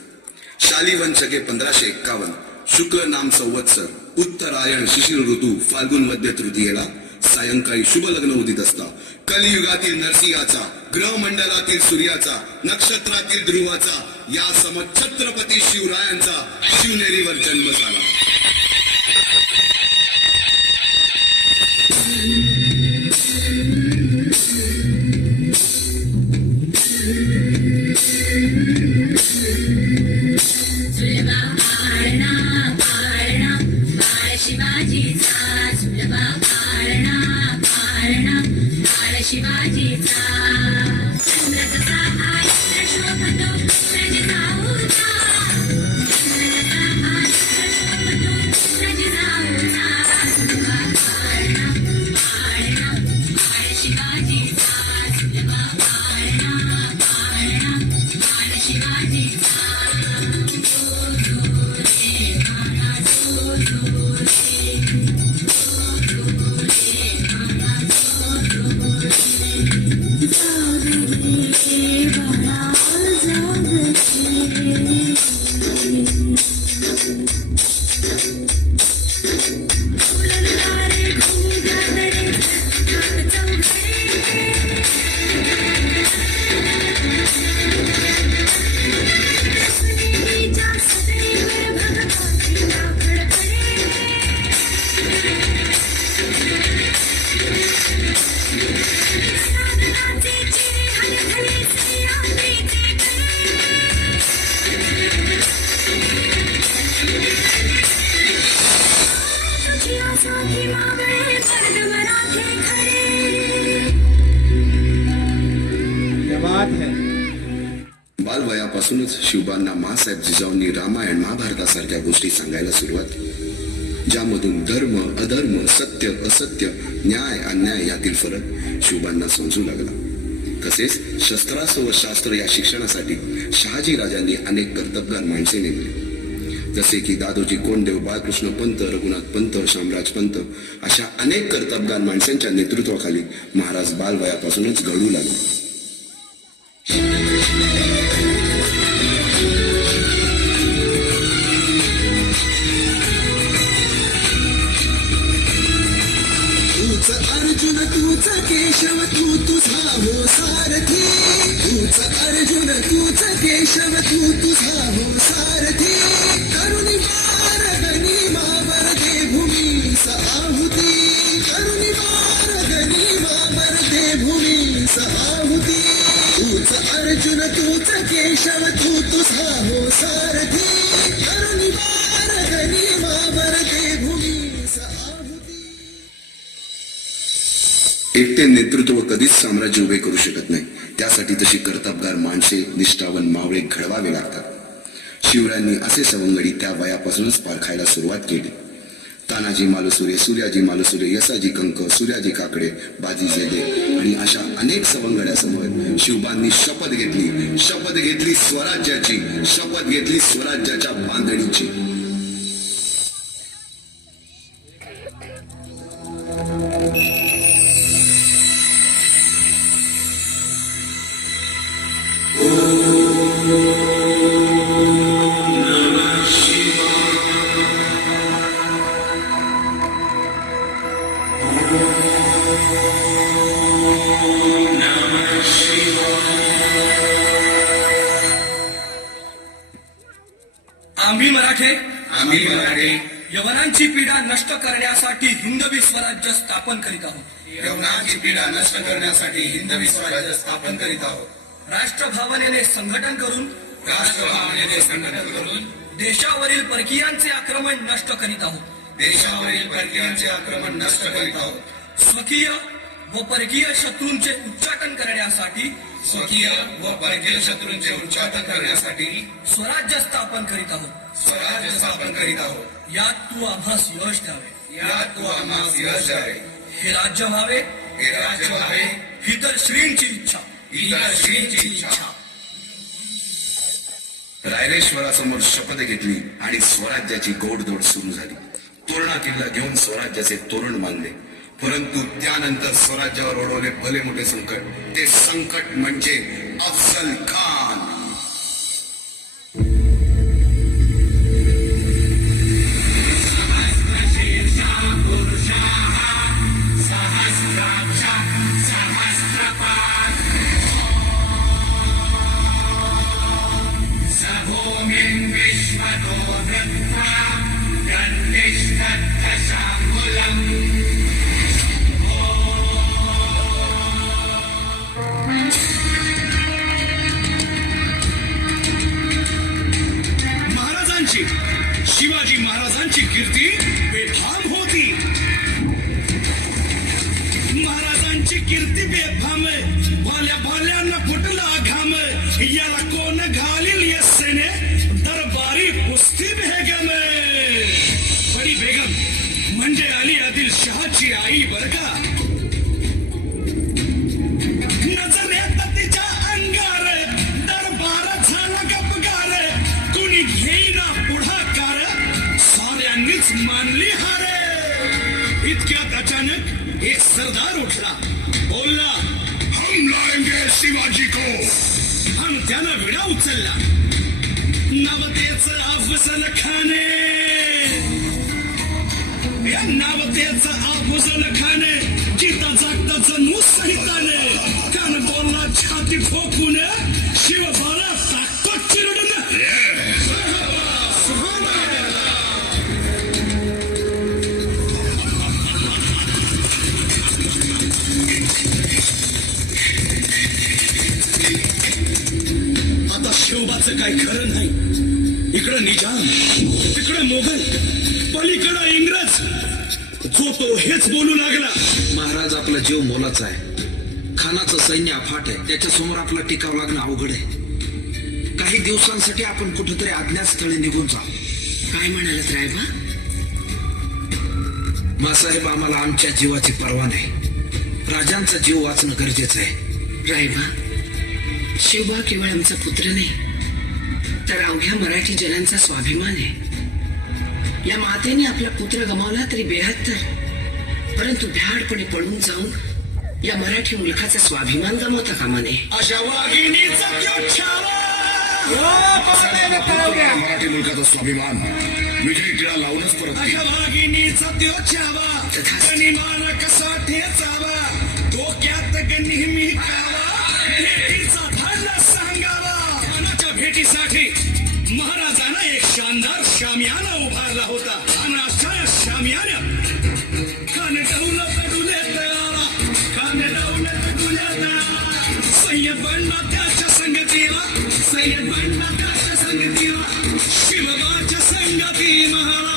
शालिवन शके 1551 शुक्ल नाम संवत्सर उत्तरायण शिशिर ऋतू फाल्गुन मध्य तृतीयेला सायंकाळी शुभ लग्न उदित असता कलियुगातील नरसिंहाचा, ग्रहमंडलातील सूर्याचा, नक्षत्रातील ध्रुवाचा या सम छत्रपती शिवरायांचा शिवनेरीवर जन्म झाला. वयापासूनच शिवबांना माँसाहेब जिजाऊंनी रामायण महाभारतासारख्या गोष्टी सांगायला सुरुवात केली, ज्यामधून धर्म अधर्म, सत्य असत्य, न्याय अन्याय यातील फरक शिवबांना समजू लागला. तसेच शस्त्रास्त्र व शास्त्र या शिक्षणासाठी शहाजी राजांनी अनेक कर्तबगार माणसे नेमली, जसे की दादोजी कोंडदेव, बाळकृष्ण पंत, रघुनाथ पंत, शामराज पंत अशा अनेक कर्तबगार माणसांच्या नेतृत्वाखाली महाराज बालवयापासूनच घडू लागले. तूच अर्जुन तूच केशव तू तुझा हो सारथी, तूच अर्जुन तूच केशव तू तुझा हो सारथी, करुणी मारगणी मावर दे भूमी सहाहुती, करुणी मारगणी मावर दे भूमी सहाहुती, तूच अर्जुन तूच केशव तू तुझा हो सारथी, करुणी मारगणी मावर दे भूमी सहाहुती. एकटे नेतृत्व कधीच साम्राज्य उभे करू शकत नाही, त्यासाठी तशी कर्तबगार माणसे, निष्ठावन मावळे घडवावे लागतात. शिवरायांनी असे सवंगडी त्या वयापासूनच पारखायला सुरुवात केली. तानाजी मालुसरे, सूर्याजी मालुसरे, यसाजी कंक, सूर्याजी काकडे, बाजी जेदे आणि अशा अनेक सवंगड्यासमोर शिवबांनी शपथ घेतली स्वराज्याची, शपथ घेतली स्वराज्याच्या बांधणीची. आम्ही मराठे यवनांची पीडा नष्ट करण्यासाठी हिंदवी स्वराज्य स्थापन करीत आहोत. यवनांची पीडा नष्ट करण्यासाठी हिंदवी स्वराज्य स्थापन करीत आहोत. राष्ट्रभावनेने संघटन करून देशावरील परकीयांचे आक्रमण नष्ट करीत आहोत. स्वकीय व परकीय शत्रूंचे उच्चाटन करण्यासाठी स्वराज्य स्थापन करीत आहोत. यात तू आम्हास यश द्यावे. हे राज्य व्हावे ही तर श्रींची इच्छा. रायरेश्वरासमोर शपथ घेतली आणि स्वराज्याची गोडदोड सुरू झाली. तोरणा किल्ला घेऊन स्वराज्याचे तोरण बांधले, परंतु त्यानंतर स्वराज्यावर ओढवले भले मोठे संकट. ते संकट म्हणजे अफजल खान. शिवाजी महाराजांची कीर्ती बेफाम होती. महाराजांची कीर्ती बेफाम, भाल्या भाल्यांना फुटला घाम. याला कोण घालील यस्सेने दरबारी कुस्ती बेगम. बडी बेगम म्हणजे अली आदिल शहाची आई बर का. नजरेत तिच्या अंगार दरबार झाला गपगार. कुणी घेईना पुढाकार, साऱ्यांनीच मानली हारे. इतक्यात अचानक एक सरदार उठला, बोलला, हम लाएंगे शिवाजी को. आणि त्यानं विडा उचलला. नवतेचं अफजल खाने, या नवतेचं अफजल खाने जिता जागताच मुसहिताने. कान बोलला छाती ठोकून, शिवबाला ताकद चिरडून. आता शिवबाचं काय खरं नाही. इकडं निजाम, तिकडं मोगल, पलीकडं इंग्रज. जो तो हेच बोलू लागला. महाराज आपला जीव मोलाचा आहे. खानाचं सैन्य अफाट आहे, त्याच्यासमोर आपला टिकाव लागणं अवघड आहे. काही दिवसांसाठी आपण कुठेतरी अज्ञात स्थळी निघून जाऊ. काय म्हणालात रायबा? मासाहेब, आम्हाला आमच्या जीवाची पर्वा नाही. राजांचा जीव वाचणं गरजेचं आहे. रायबा, शिवबा केवळ आमचा पुत्र नाही तर अवघ्या मराठी जनांचा स्वाभिमान आहे. या मातेने आपला पुत्र गमावला तरी 72, परंतु भ्याडपणे पळून जाऊन या मराठी मुलखाचा स्वाभिमान गमावता कामा नये. अशा वाघिणीचा मराठी मुलखाचा स्वाभिमान विजय टिळा लावूनच परत. अशा वाघिणीचा त्यो छावा कसा ठेचावा, डोक्यात नेहमी भेटीचा धडा सांगावा. मनाच्या भेटीसाठी महाराजांना एक शानदार शामियाना उभारला होता. आणि अशा या शामियाना सय्यद बंडा त्याच्या संगतीला, सय्यद बंडा त्याच्या संगतीला, शिवबाच्या संगती महाला.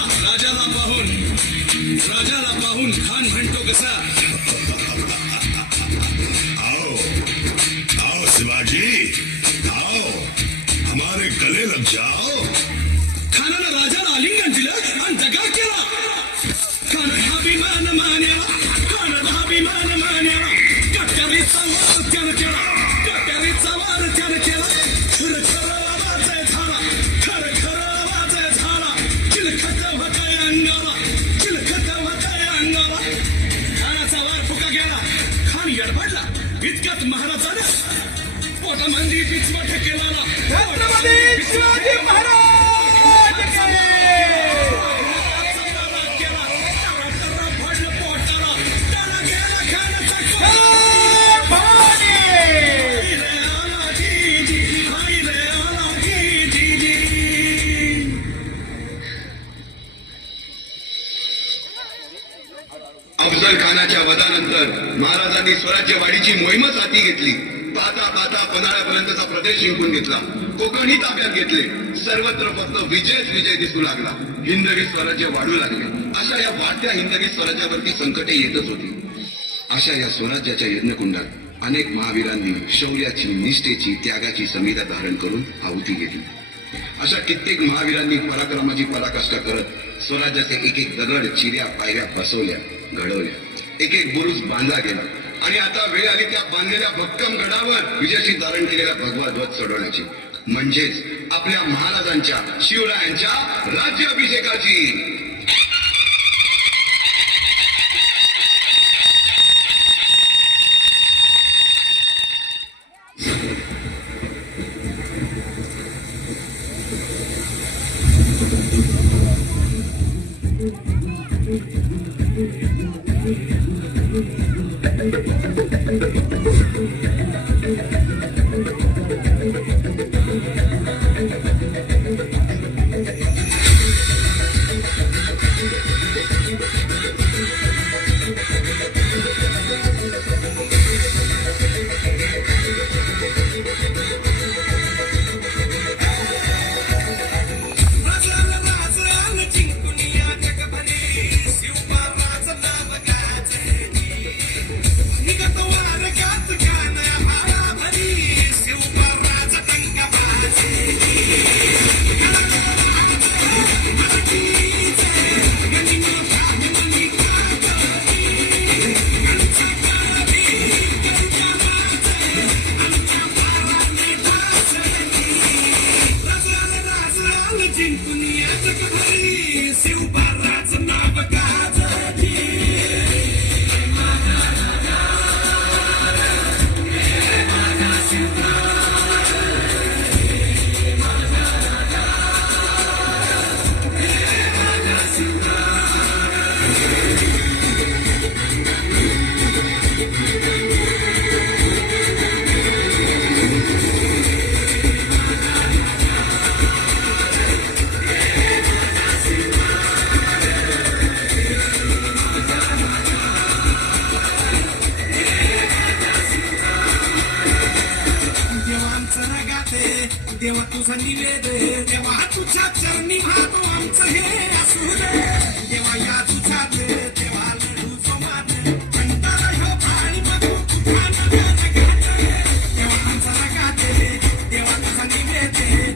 राजाला पाहून खान म्हणतो कसा, आओ आओ शिवाजी, आओ हमारे गले लग जाओ. खानाला राजाला आलिंगन दिलं आणि दगा केला. खानाला अभिमान मान्याला, खानाला अभिमान मान्याला. कट्यारीचा वार त्यानं केला, कट्यारीचा वार त्यानं केला. खरं खरं आवाज झाला, खरं खरं आवाज झाला. चिलखत होताय अंगाला, चिलखत होताय अंगाला. खानाचा वार फुका गेला, खान यडबडला. इतक्यात महाराजानं पोटामध्ये पिचवाट केला. शिवाजी महाराज अफजल खानाच्या वधानंतर महाराजांनी स्वराज्यवाढीची मोहीमच हाती घेतली. पाहता पाहता पन्हाळ्यापर्यंतचा प्रदेश जिंकून घेतला. कोकणही ताब्यात घेतले. सर्वत्र फक्त विजयच विजय दिसू लागला. हिंदवी स्वराज्य वाढू लागले. अशा या वाढत्या हिंदवी स्वराज्यावरती संकटे येतच होती. अशा या स्वराज्याच्या यज्ञकुंडात अनेक महावीरांनी शौर्याची, निष्ठेची, त्यागाची संहिता धारण करून आहुती घेतली. अशा कित्येक महावीरांनी पराक्रमाची पराकाष्ठा करत स्वराज्याचे एक एक दगड, चिऱ्या, पायऱ्या बसवल्या, घडवल्या. एक एक बुरुज बांधला गेला. आणि आता वेळ आली त्या बांधलेल्या भक्कम गडावर विजयाशी धारण केलेला भगवा ध्वज चढवण्याची, म्हणजेच आपल्या महाराजांच्या, शिवरायांच्या राज्याभिषेकाची. देवा तुझा निवेद, देवा तुझ्या चरणी भातो आमचं हे असू दे. देवा या तुझ्यात देवा लढू सोमात, कंटाळा ह्यो पाणी बघू तुझा नव्या जगात. देवा आमचा जगात, देवा तुझा निवेद.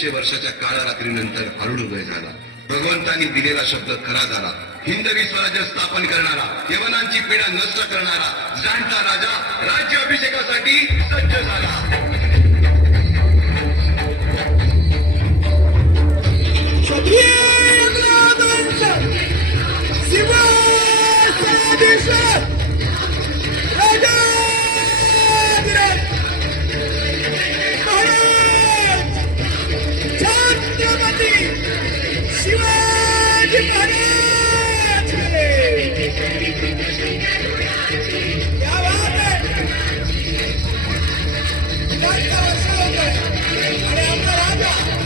250 वर्षाच्या काळरात्रीनंतर अरुणोदय झाला. भगवंतांनी दिलेला शब्द खरा झाला. हिंदवी स्वराज्य स्थापन करणारा, यवनांची पीडा नष्ट करणारा जाणता राजा राज्याभिषेकासाठी सज्ज झाला. आणि आपला राजा